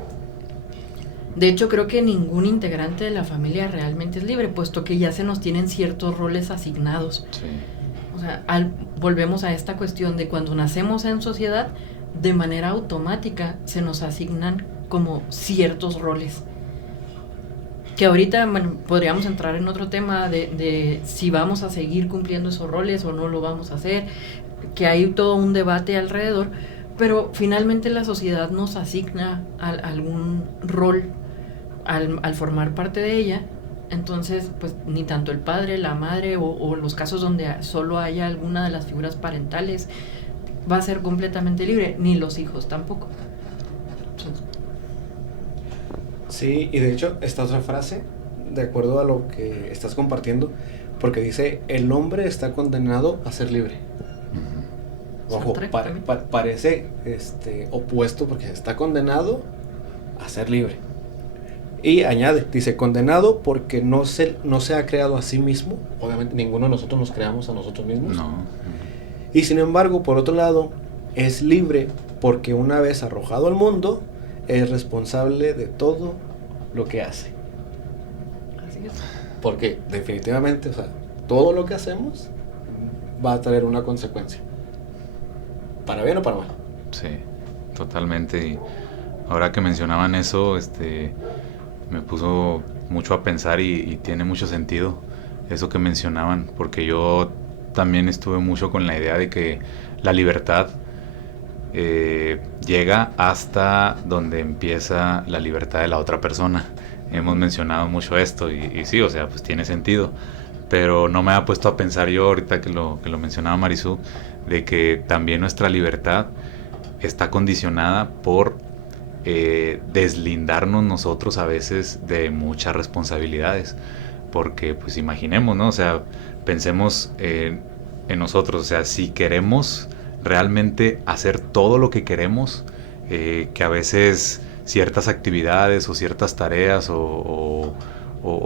de hecho creo que ningún integrante de la familia realmente es libre, puesto que ya se nos tienen ciertos roles asignados. Sí. O sea, volvemos a esta cuestión de cuando nacemos en sociedad, de manera automática se nos asignan como ciertos roles. Que ahorita, bueno, podríamos entrar en otro tema de si vamos a seguir cumpliendo esos roles o no lo vamos a hacer, que hay todo un debate alrededor, pero finalmente la sociedad nos asigna algún rol al formar parte de ella. Entonces, pues ni tanto el padre, la madre o los casos donde solo haya alguna de las figuras parentales va a ser completamente libre, ni los hijos tampoco. Entonces, sí, y de hecho esta otra frase, de acuerdo a lo que estás compartiendo, porque dice, el hombre está condenado a ser libre. Ojo, parece opuesto, porque está condenado a ser libre. Y añade, dice, condenado porque no se ha creado a sí mismo. Obviamente ninguno de nosotros nos creamos a nosotros mismos. No. Y sin embargo, por otro lado, es libre porque una vez arrojado al mundo, es responsable de todo lo que hace. así es. Porque definitivamente, o sea, todo lo que hacemos va a traer una consecuencia. Para bien o para mal. Sí, totalmente. Y ahora que mencionaban eso, me puso mucho a pensar y tiene mucho sentido eso que mencionaban, porque yo también estuve mucho con la idea de que la libertad llega hasta donde empieza la libertad de la otra persona. Hemos mencionado mucho esto y sí, o sea, pues tiene sentido, pero no me había puesto a pensar yo ahorita que lo mencionaba Marisú, de que también nuestra libertad está condicionada por deslindarnos nosotros a veces de muchas responsabilidades, porque pues imaginemos, ¿no? O sea, pensemos en nosotros, o sea, si queremos realmente hacer todo lo que queremos, que a veces ciertas actividades o ciertas tareas o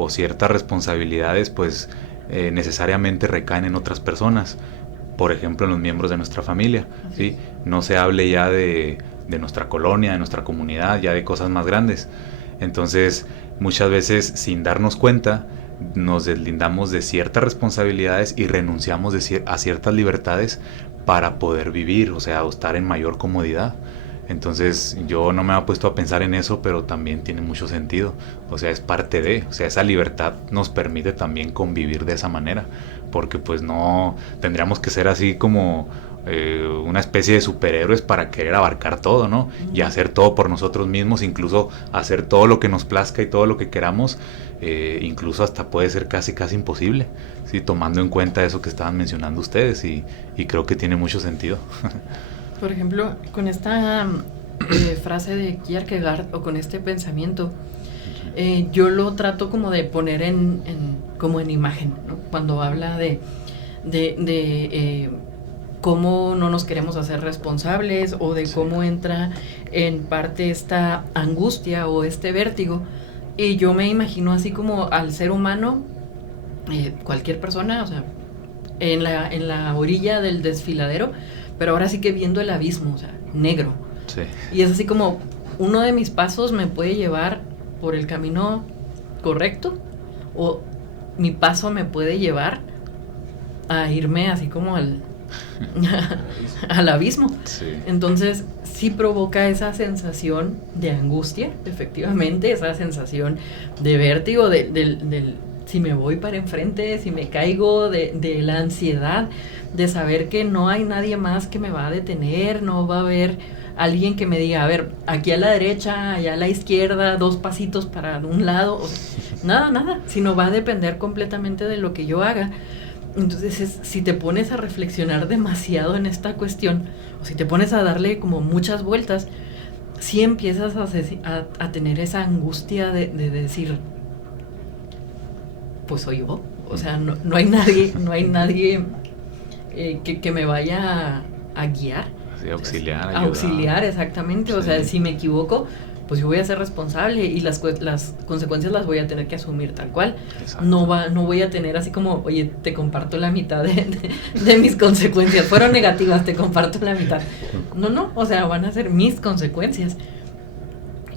ciertas responsabilidades pues necesariamente recaen en otras personas, por ejemplo en los miembros de nuestra familia, ¿sí? No se hable ya de nuestra colonia, de nuestra comunidad, ya de cosas más grandes. Entonces muchas veces sin darnos cuenta nos deslindamos de ciertas responsabilidades y renunciamos a ciertas libertades para poder vivir, o sea, estar en mayor comodidad. Entonces yo no me había puesto a pensar en eso, pero también tiene mucho sentido. O sea, es parte de, o sea, esa libertad nos permite también convivir de esa manera, porque pues no tendríamos que ser así como una especie de superhéroes para querer abarcar todo, ¿no? Y hacer todo por nosotros mismos, incluso hacer todo lo que nos plazca y todo lo que queramos, incluso hasta puede ser casi imposible, ¿sí? Tomando en cuenta eso que estaban mencionando ustedes y creo que tiene mucho sentido. Por ejemplo, con esta frase de Kierkegaard o con este pensamiento, yo lo trato como de poner como en imagen, ¿no? Cuando habla de cómo no nos queremos hacer responsables o de cómo entra en parte esta angustia o este vértigo. Y yo me imagino así como al ser humano, cualquier persona, o sea, en la orilla del desfiladero, pero ahora sí que viendo el abismo, o sea, negro. Sí. Y es así como uno de mis pasos me puede llevar por el camino correcto, o mi paso me puede llevar a irme así como al abismo. Sí. Entonces sí provoca esa sensación de angustia, efectivamente, esa sensación de vértigo, del si me voy para enfrente, si me caigo, de la ansiedad, de saber que no hay nadie más que me va a detener, no va a haber alguien que me diga, a ver, aquí a la derecha, allá a la izquierda, 2 pasitos para un lado, o sea, nada, sino va a depender completamente de lo que yo haga. Entonces, si te pones a reflexionar demasiado en esta cuestión, o si te pones a darle como muchas vueltas, sí empiezas a tener esa angustia de decir, pues soy yo, o sea, no hay nadie que me vaya a guiar. Sí, auxiliar, Auxiliar, exactamente, sí. O sea, si me equivoco, pues yo voy a ser responsable y las consecuencias las voy a tener que asumir tal cual. No voy a tener así como, oye, te comparto la mitad de mis consecuencias. Fueron negativas, te comparto la mitad. No, o sea, van a ser mis consecuencias.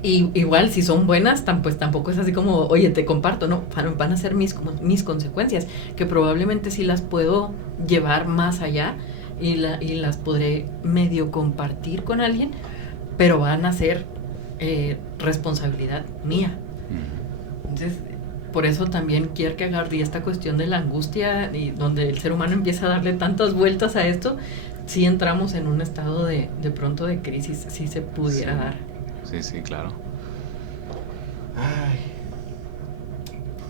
Y igual, si son buenas, pues tampoco es así como, oye, te comparto, no, van a ser mis consecuencias, que probablemente sí las puedo llevar más allá y las podré medio compartir con alguien, pero van a ser responsabilidad mía. Entonces, por eso también Kierkegaard y esta cuestión de la angustia, y donde el ser humano empieza a darle tantas vueltas a esto, sí entramos en un estado de pronto de crisis, sí se pudiera dar. Sí, claro. Ay.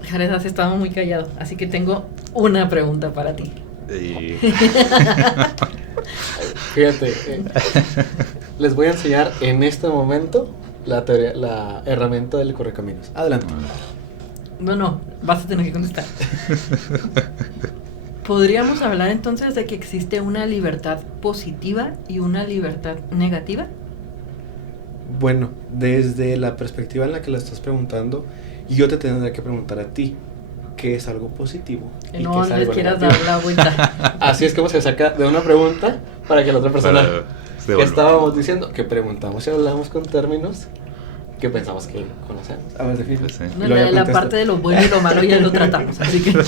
Jared, has estado muy callado, así que tengo una pregunta para ti. Fíjate, les voy a enseñar en este momento la herramienta del correcaminos. Adelante. No, vas a tener que contestar. ¿Podríamos hablar entonces de que existe una libertad positiva y una libertad negativa? Bueno, desde la perspectiva en la que la estás preguntando, yo te tendré que preguntar a ti qué es algo positivo y no, qué es no algo les quieras negativo. dar la vuelta. Así es como se saca de una pregunta para que la otra persona que estábamos diciendo, que preguntamos y hablamos con términos que pensamos que conocemos. A ver, define. Sí. No, la parte de lo bueno y lo malo ya lo tratamos, así que...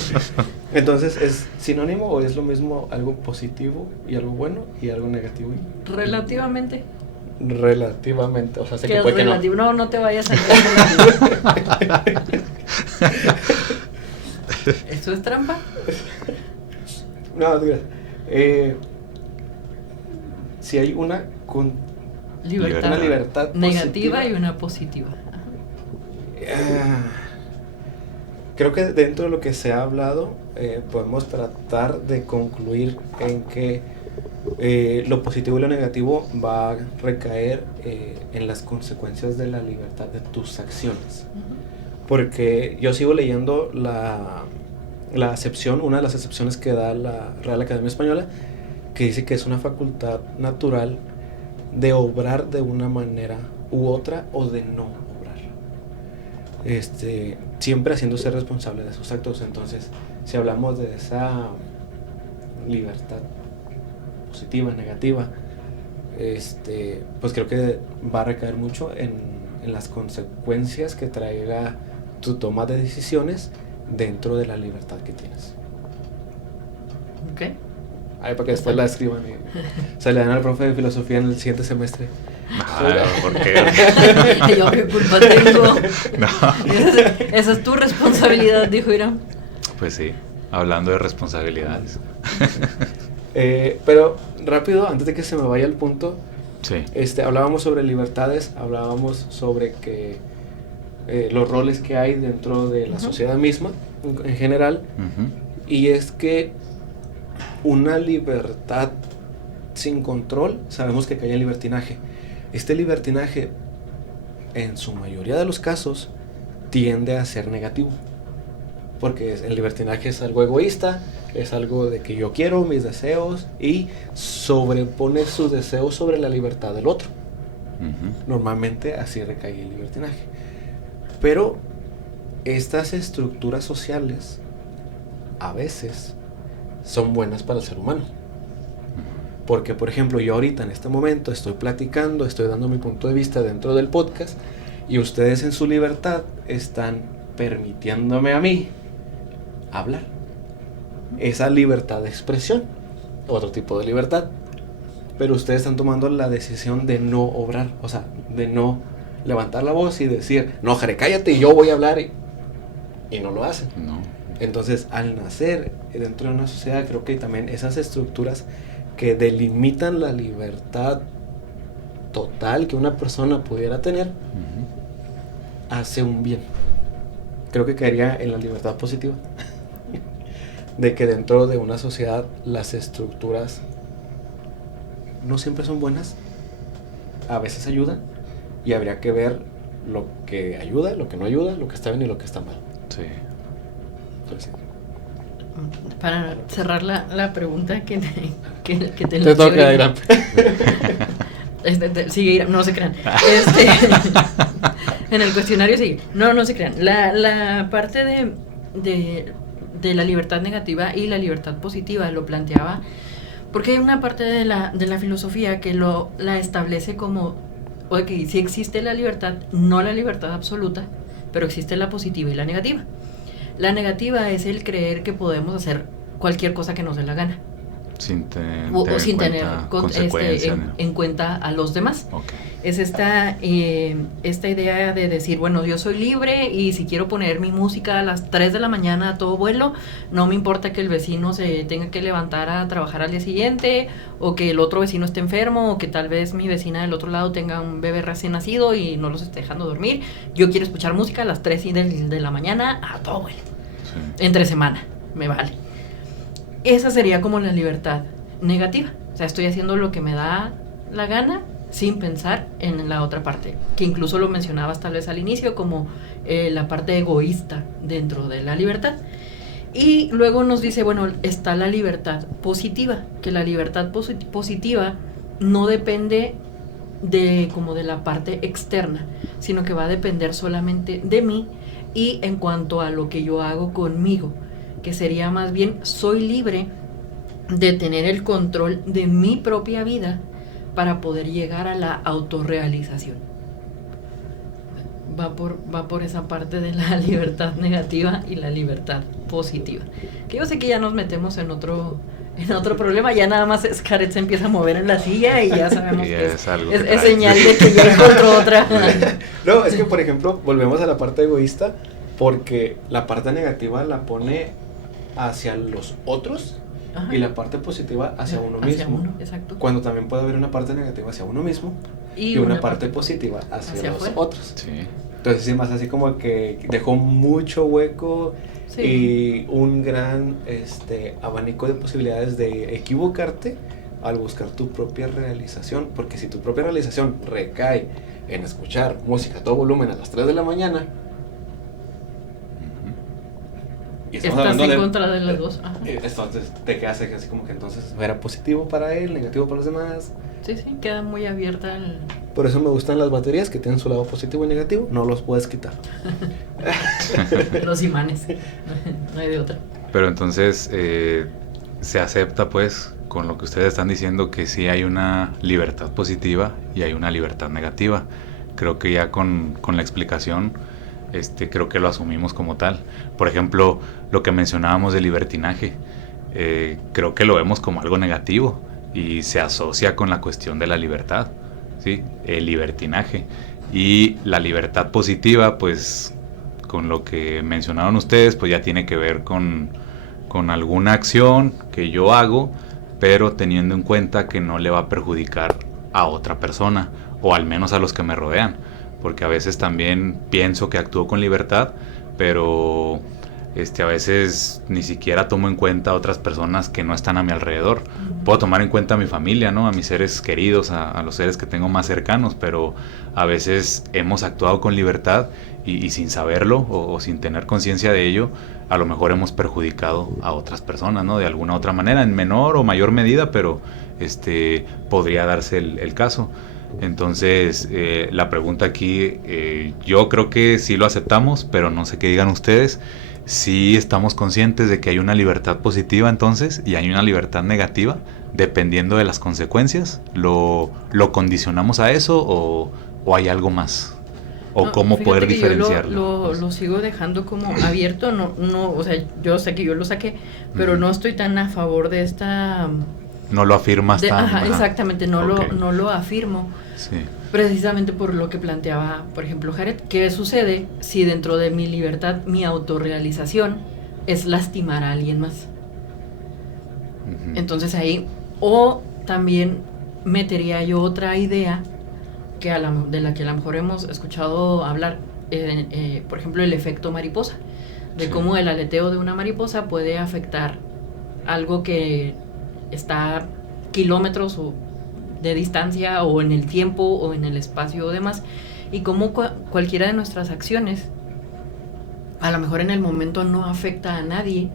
Entonces, ¿es sinónimo o es lo mismo algo positivo y algo bueno y algo negativo? Relativamente. Relativamente, o sea, sé que puede relativo, que no te vayas a relativo. ¿Eso es trampa? No, diga. Si hay una libertad negativa positiva, y una positiva. Creo que dentro de lo que se ha hablado podemos tratar de concluir en que lo positivo y lo negativo va a recaer en las consecuencias de la libertad de tus acciones. Porque yo sigo leyendo la acepción, una de las acepciones que da la Real Academia Española, que dice que es una facultad natural de obrar de una manera u otra o de no obrar. Siempre haciéndose responsable de sus actos. Entonces, si hablamos de esa libertad positiva, negativa, pues creo que va a recaer mucho en las consecuencias que traiga tu toma de decisiones dentro de la libertad que tienes. Ok. Ahí para que después la escriban y se le dan al profe de filosofía en el siguiente semestre. ¿Por qué? Yo qué culpa tengo. No. Esa es tu responsabilidad, dijo Irán. Pues sí, hablando de responsabilidades. Pero rápido, antes de que se me vaya el punto, sí. Hablábamos sobre libertades, hablábamos sobre que los roles que hay dentro de la sociedad misma, en general, y es que una libertad sin control, sabemos que cae en libertinaje. Este libertinaje, en su mayoría de los casos, tiende a ser negativo, porque el libertinaje es algo egoísta, es algo de que yo quiero mis deseos y sobrepone sus deseos sobre la libertad del otro. Normalmente así recae el libertinaje. Pero estas estructuras sociales a veces son buenas para el ser humano. Porque, por ejemplo, yo ahorita en este momento estoy platicando, estoy dando mi punto de vista dentro del podcast, y ustedes en su libertad están permitiéndome a mí hablar. Esa libertad de expresión, otro tipo de libertad. Pero ustedes están tomando la decisión de no obrar, o sea, de no levantar la voz y decir, no, Jare, cállate, yo voy a hablar, y no lo hacen. No. Entonces, al nacer dentro de una sociedad, creo que también esas estructuras que delimitan la libertad total que una persona pudiera tener, hace un bien. Creo que caería en la libertad positiva. De que dentro de una sociedad las estructuras no siempre son buenas, a veces ayudan, y habría que ver lo que ayuda, lo que no ayuda, lo que está bien y lo que está mal. Sí. Entonces, Para cerrar la pregunta que te te toca, Irán. Sigue Irán, no se crean. En el cuestionario sigue. No se crean. La parte de la libertad negativa y la libertad positiva lo planteaba porque hay una parte de la filosofía que la establece como, ok, sí existe la libertad, no la libertad absoluta, pero existe la positiva y la negativa. La negativa es el creer que podemos hacer cualquier cosa que nos dé la gana. Sin tener consecuencias, en cuenta a los demás. Okay. Es esta idea de decir, bueno, yo soy libre y si quiero poner mi música a las 3 de la mañana a todo vuelo, no me importa que el vecino se tenga que levantar a trabajar al día siguiente, o que el otro vecino esté enfermo, o que tal vez mi vecina del otro lado tenga un bebé recién nacido y no los esté dejando dormir. Yo quiero escuchar música a las 3 de la mañana a todo vuelo. Sí. Entre semana, me vale. Esa sería como la libertad negativa. O sea, estoy haciendo lo que me da la gana sin pensar en la otra parte, que incluso lo mencionabas tal vez al inicio como la parte egoísta dentro de la libertad. Y luego nos dice, bueno, está la libertad positiva, que la libertad positiva no depende como de la parte externa, sino que va a depender solamente de mí y en cuanto a lo que yo hago conmigo, que sería más bien, soy libre de tener el control de mi propia vida para poder llegar a la autorrealización. Va por esa parte de la libertad negativa y la libertad positiva. Que yo sé que ya nos metemos en otro problema, ya nada más Xcaret se empieza a mover en la silla y ya sabemos que es señal de que ya encontró otra. No, es que por ejemplo, volvemos a la parte egoísta, porque la parte negativa la pone hacia los otros. Ajá. Y la parte positiva hacia uno mismo. Uno, exacto. Cuando también puede haber una parte negativa hacia uno mismo y una parte positiva hacia los otros. Sí. Entonces sí, más así como que dejó mucho hueco, sí, y un gran abanico de posibilidades de equivocarte al buscar tu propia realización. Porque si tu propia realización recae en escuchar música a todo volumen a las 3 de la mañana, y estás en contra de las dos. Ajá. Entonces te quedas así como que entonces era positivo para él, negativo para los demás. Sí, queda muy abierta Por eso me gustan las baterías que tienen su lado positivo y negativo, no los puedes quitar. Los imanes, no hay de otra. Pero entonces se acepta pues con lo que ustedes están diciendo que sí hay una libertad positiva y hay una libertad negativa. Creo que ya con la explicación creo que lo asumimos como tal. Por ejemplo, lo que mencionábamos de libertinaje, creo que lo vemos como algo negativo y se asocia con la cuestión de la libertad, ¿sí? El libertinaje. Y la libertad positiva, pues, con lo que mencionaron ustedes, pues ya tiene que ver con alguna acción que yo hago, pero teniendo en cuenta que no le va a perjudicar a otra persona, o al menos a los que me rodean. Porque a veces también pienso que actúo con libertad, pero a veces ni siquiera tomo en cuenta a otras personas que no están a mi alrededor. Puedo tomar en cuenta a mi familia, ¿no? A mis seres queridos, a los seres que tengo más cercanos, pero a veces hemos actuado con libertad y sin saberlo o sin tener conciencia de ello, a lo mejor hemos perjudicado a otras personas, ¿no? De alguna otra manera, en menor o mayor medida, pero podría darse el caso. Entonces, la pregunta aquí, yo creo que sí lo aceptamos, pero no sé qué digan ustedes, sí estamos conscientes de que hay una libertad positiva entonces y hay una libertad negativa, dependiendo de las consecuencias. ¿Lo condicionamos a eso o hay algo más? ¿O No, cómo fíjate poder que diferenciarlo? lo sigo dejando como abierto, no, o sea, yo sé que yo lo saqué, pero no estoy tan a favor de esta... No lo afirmas tan... Ajá, exactamente, no Ok. no lo afirmo. Sí. Precisamente por lo que planteaba, por ejemplo, Jared, ¿qué sucede si dentro de mi libertad, mi autorrealización es lastimar a alguien más? Ujú. Entonces ahí, o también metería yo otra idea que de la que a lo mejor hemos escuchado hablar, por ejemplo, el efecto mariposa, de Sí. cómo el aleteo de una mariposa puede afectar algo que está kilómetros o de distancia o en el tiempo o en el espacio o demás, y cómo cualquiera de nuestras acciones a lo mejor en el momento no afecta a nadie,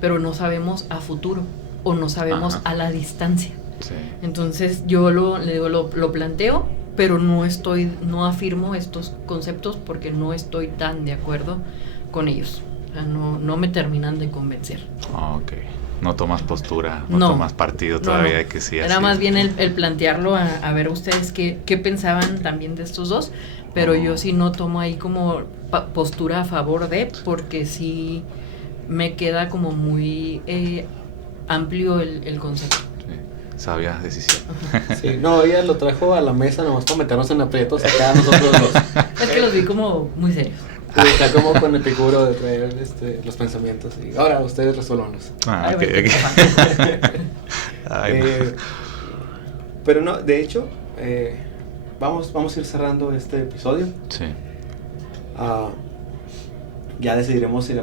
pero no sabemos a futuro o no sabemos Ajá. a la distancia. Sí. Entonces yo lo planteo, pero no afirmo estos conceptos porque no estoy tan de acuerdo con ellos. O sea, no me terminan de convencer. Ok. No tomas postura, no No. tomas partido todavía de que sí. Era así más es. bien el plantearlo a ver ustedes qué pensaban también de estos dos, pero yo sí no tomo ahí como postura a favor de, porque sí me queda como muy amplio el concepto. Sí. Sabia decisión. Sí, no, ella lo trajo a la mesa nomás para meternos en aprietos acá nosotros dos. Es que los vi como muy serios. Y está como con Epicuro de traer los pensamientos. Y ahora ustedes resuélvanlos. Ah, Ay, ok, bueno, ok. Ay, no. Pero no, de hecho, vamos a ir cerrando este episodio. Sí. Ya decidiremos si el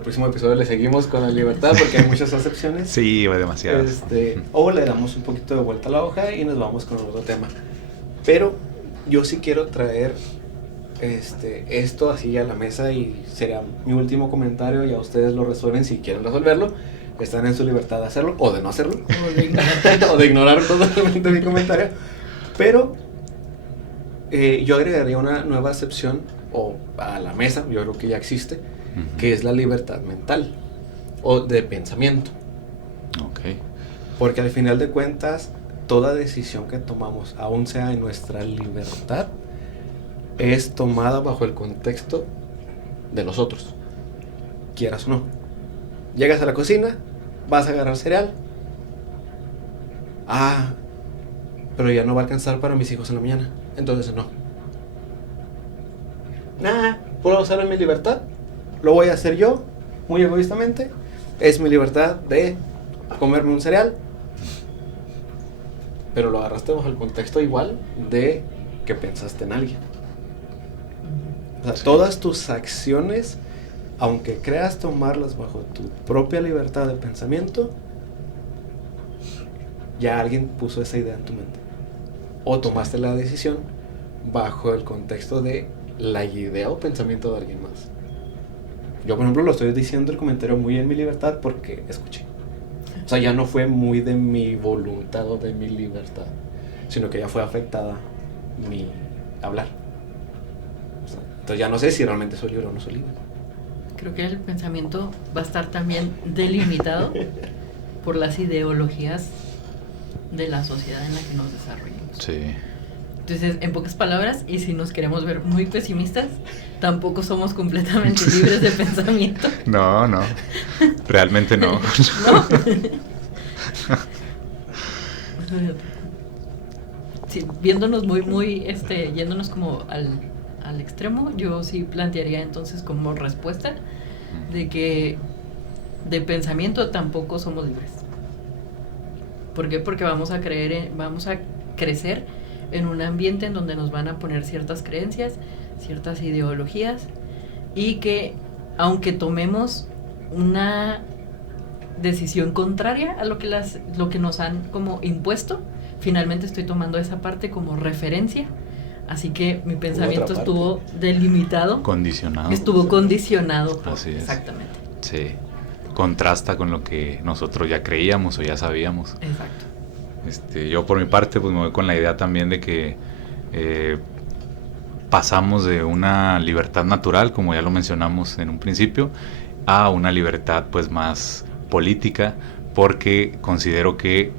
próximo episodio le seguimos con la libertad, porque hay muchas excepciones. Sí, va demasiado. O le damos un poquito de vuelta a la hoja y nos vamos con otro tema. Pero yo sí quiero traer esto así a la mesa y sería mi último comentario. Ya ustedes lo resuelven si quieren resolverlo. Están en su libertad de hacerlo o de no hacerlo. O de ignorar totalmente mi comentario. Pero yo agregaría una nueva excepción o a la mesa, yo creo que ya existe, que es la libertad mental o de pensamiento. Ok. Porque al final de cuentas, toda decisión que tomamos, aun sea en nuestra libertad, es tomada bajo el contexto de los otros, quieras o no. Llegas a la cocina, vas a agarrar cereal. Pero ya no va a alcanzar para mis hijos en la mañana, entonces no. Puedo usarlo en mi libertad, lo voy a hacer yo, muy egoístamente. Es mi libertad de comerme un cereal, pero lo agarraste bajo el contexto igual de que pensaste en alguien. O sea, Sí. todas tus acciones, aunque creas tomarlas bajo tu propia libertad de pensamiento, ya alguien puso esa idea en tu mente. O tomaste la decisión bajo el contexto de la idea o pensamiento de alguien más. Yo, por ejemplo, lo estoy diciendo el comentario muy en mi libertad porque escuché. O sea, ya no fue muy de mi voluntad o de mi libertad, sino que ya fue afectada mi hablar. O sea, entonces ya no sé si realmente soy libre o no soy libre. Creo que el pensamiento va a estar también delimitado por las ideologías de la sociedad en la que nos desarrollamos. Sí. Entonces, en pocas palabras, y si nos queremos ver muy pesimistas, tampoco somos completamente libres de pensamiento. No, realmente no. ¿No? Sí, viéndonos muy, yéndonos como al extremo, yo sí plantearía entonces como respuesta de que de pensamiento tampoco somos libres. ¿Por qué? Porque vamos a crecer en un ambiente en donde nos van a poner ciertas creencias, ciertas ideologías, y que aunque tomemos una decisión contraria a lo que nos han como impuesto, finalmente estoy tomando esa parte como referencia, así que mi pensamiento estuvo delimitado, Condicionado. estuvo condicionado por, Así es. exactamente. Sí. Contrasta con lo que nosotros ya creíamos o ya sabíamos. Exacto. Yo por mi parte pues me voy con la idea también de que pasamos de una libertad natural, como ya lo mencionamos en un principio, a una libertad pues más política, porque considero que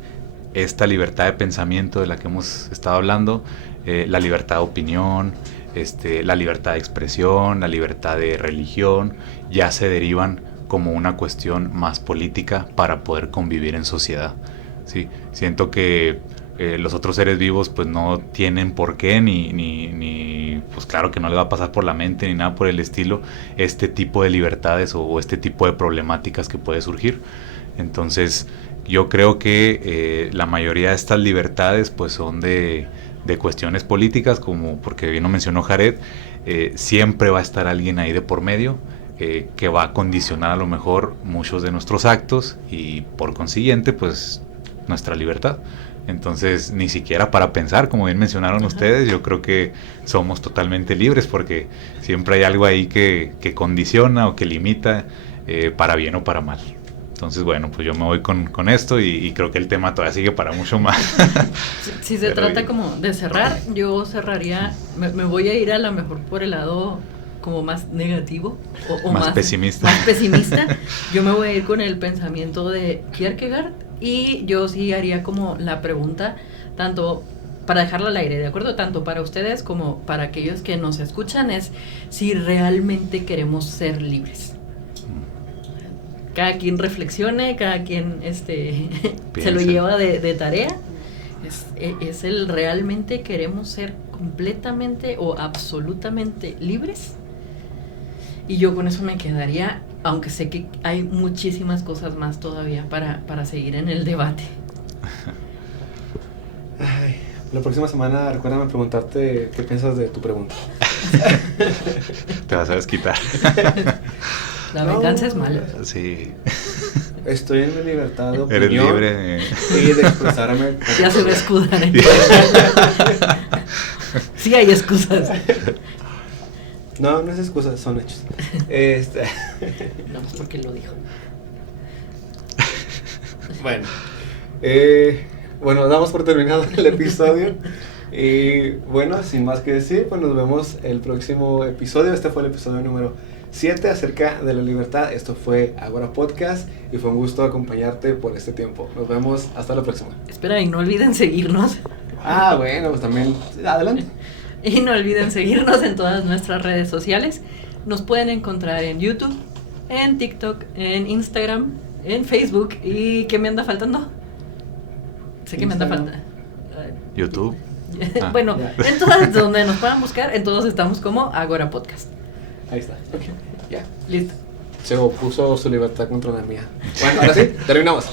esta libertad de pensamiento de la que hemos estado hablando, la libertad de opinión, la libertad de expresión, la libertad de religión, ya se derivan como una cuestión más política para poder convivir en sociedad, ¿sí? Siento que los otros seres vivos pues no tienen por qué ni pues claro que no le va a pasar por la mente ni nada por el estilo este tipo de libertades o este tipo de problemáticas que puede surgir. Entonces yo creo que la mayoría de estas libertades pues son de cuestiones políticas, como porque bien lo mencionó Jared, siempre va a estar alguien ahí de por medio que va a condicionar a lo mejor muchos de nuestros actos y por consiguiente pues nuestra libertad. Entonces ni siquiera para pensar, como bien mencionaron ustedes, yo creo que somos totalmente libres porque siempre hay algo ahí que condiciona o que limita para bien o para mal. Entonces bueno, pues yo me voy con esto y creo que el tema todavía sigue para mucho más. Si se trata como de cerrar, yo cerraría, me voy a ir a lo mejor por el lado como más negativo o más pesimista. Más pesimista. Yo me voy a ir con el pensamiento de Kierkegaard. Y yo sí haría como la pregunta, tanto para dejarla al aire, ¿de acuerdo? Tanto para ustedes como para aquellos que nos escuchan, es si realmente queremos ser libres. Cada quien reflexione, cada quien se lo lleva de tarea. Es el realmente queremos ser completamente o absolutamente libres. Y yo con eso me quedaría, aunque sé que hay muchísimas cosas más todavía para seguir en el debate. Ay, la próxima semana recuérdame preguntarte qué piensas de tu pregunta. Te vas a desquitar. La venganza es mala. Sí. Estoy en mi libertad de opinión. Eres libre. Y de expresarme. Ya se me escudan. Sí hay excusas. No es excusa, son hechos. No, pues porque lo dijo. Bueno, damos por terminado el episodio. Y bueno, sin más que decir, pues nos vemos el próximo episodio. Este fue el episodio número 7 acerca de la libertad. Esto fue Agora Podcast y fue un gusto acompañarte por este tiempo. Nos vemos hasta la próxima. Espera, y no olviden seguirnos. Bueno, pues también, adelante. Y no olviden seguirnos en todas nuestras redes sociales. Nos pueden encontrar en YouTube, en TikTok, en Instagram, en Facebook. ¿Y qué me anda faltando? Sé que me anda faltando. YouTube. Bueno, en todas donde nos puedan buscar, en todos estamos como Agora Podcast. Ahí está. Okay. Ya. Listo. Se opuso su libertad contra la mía. Bueno, ahora sí, terminamos.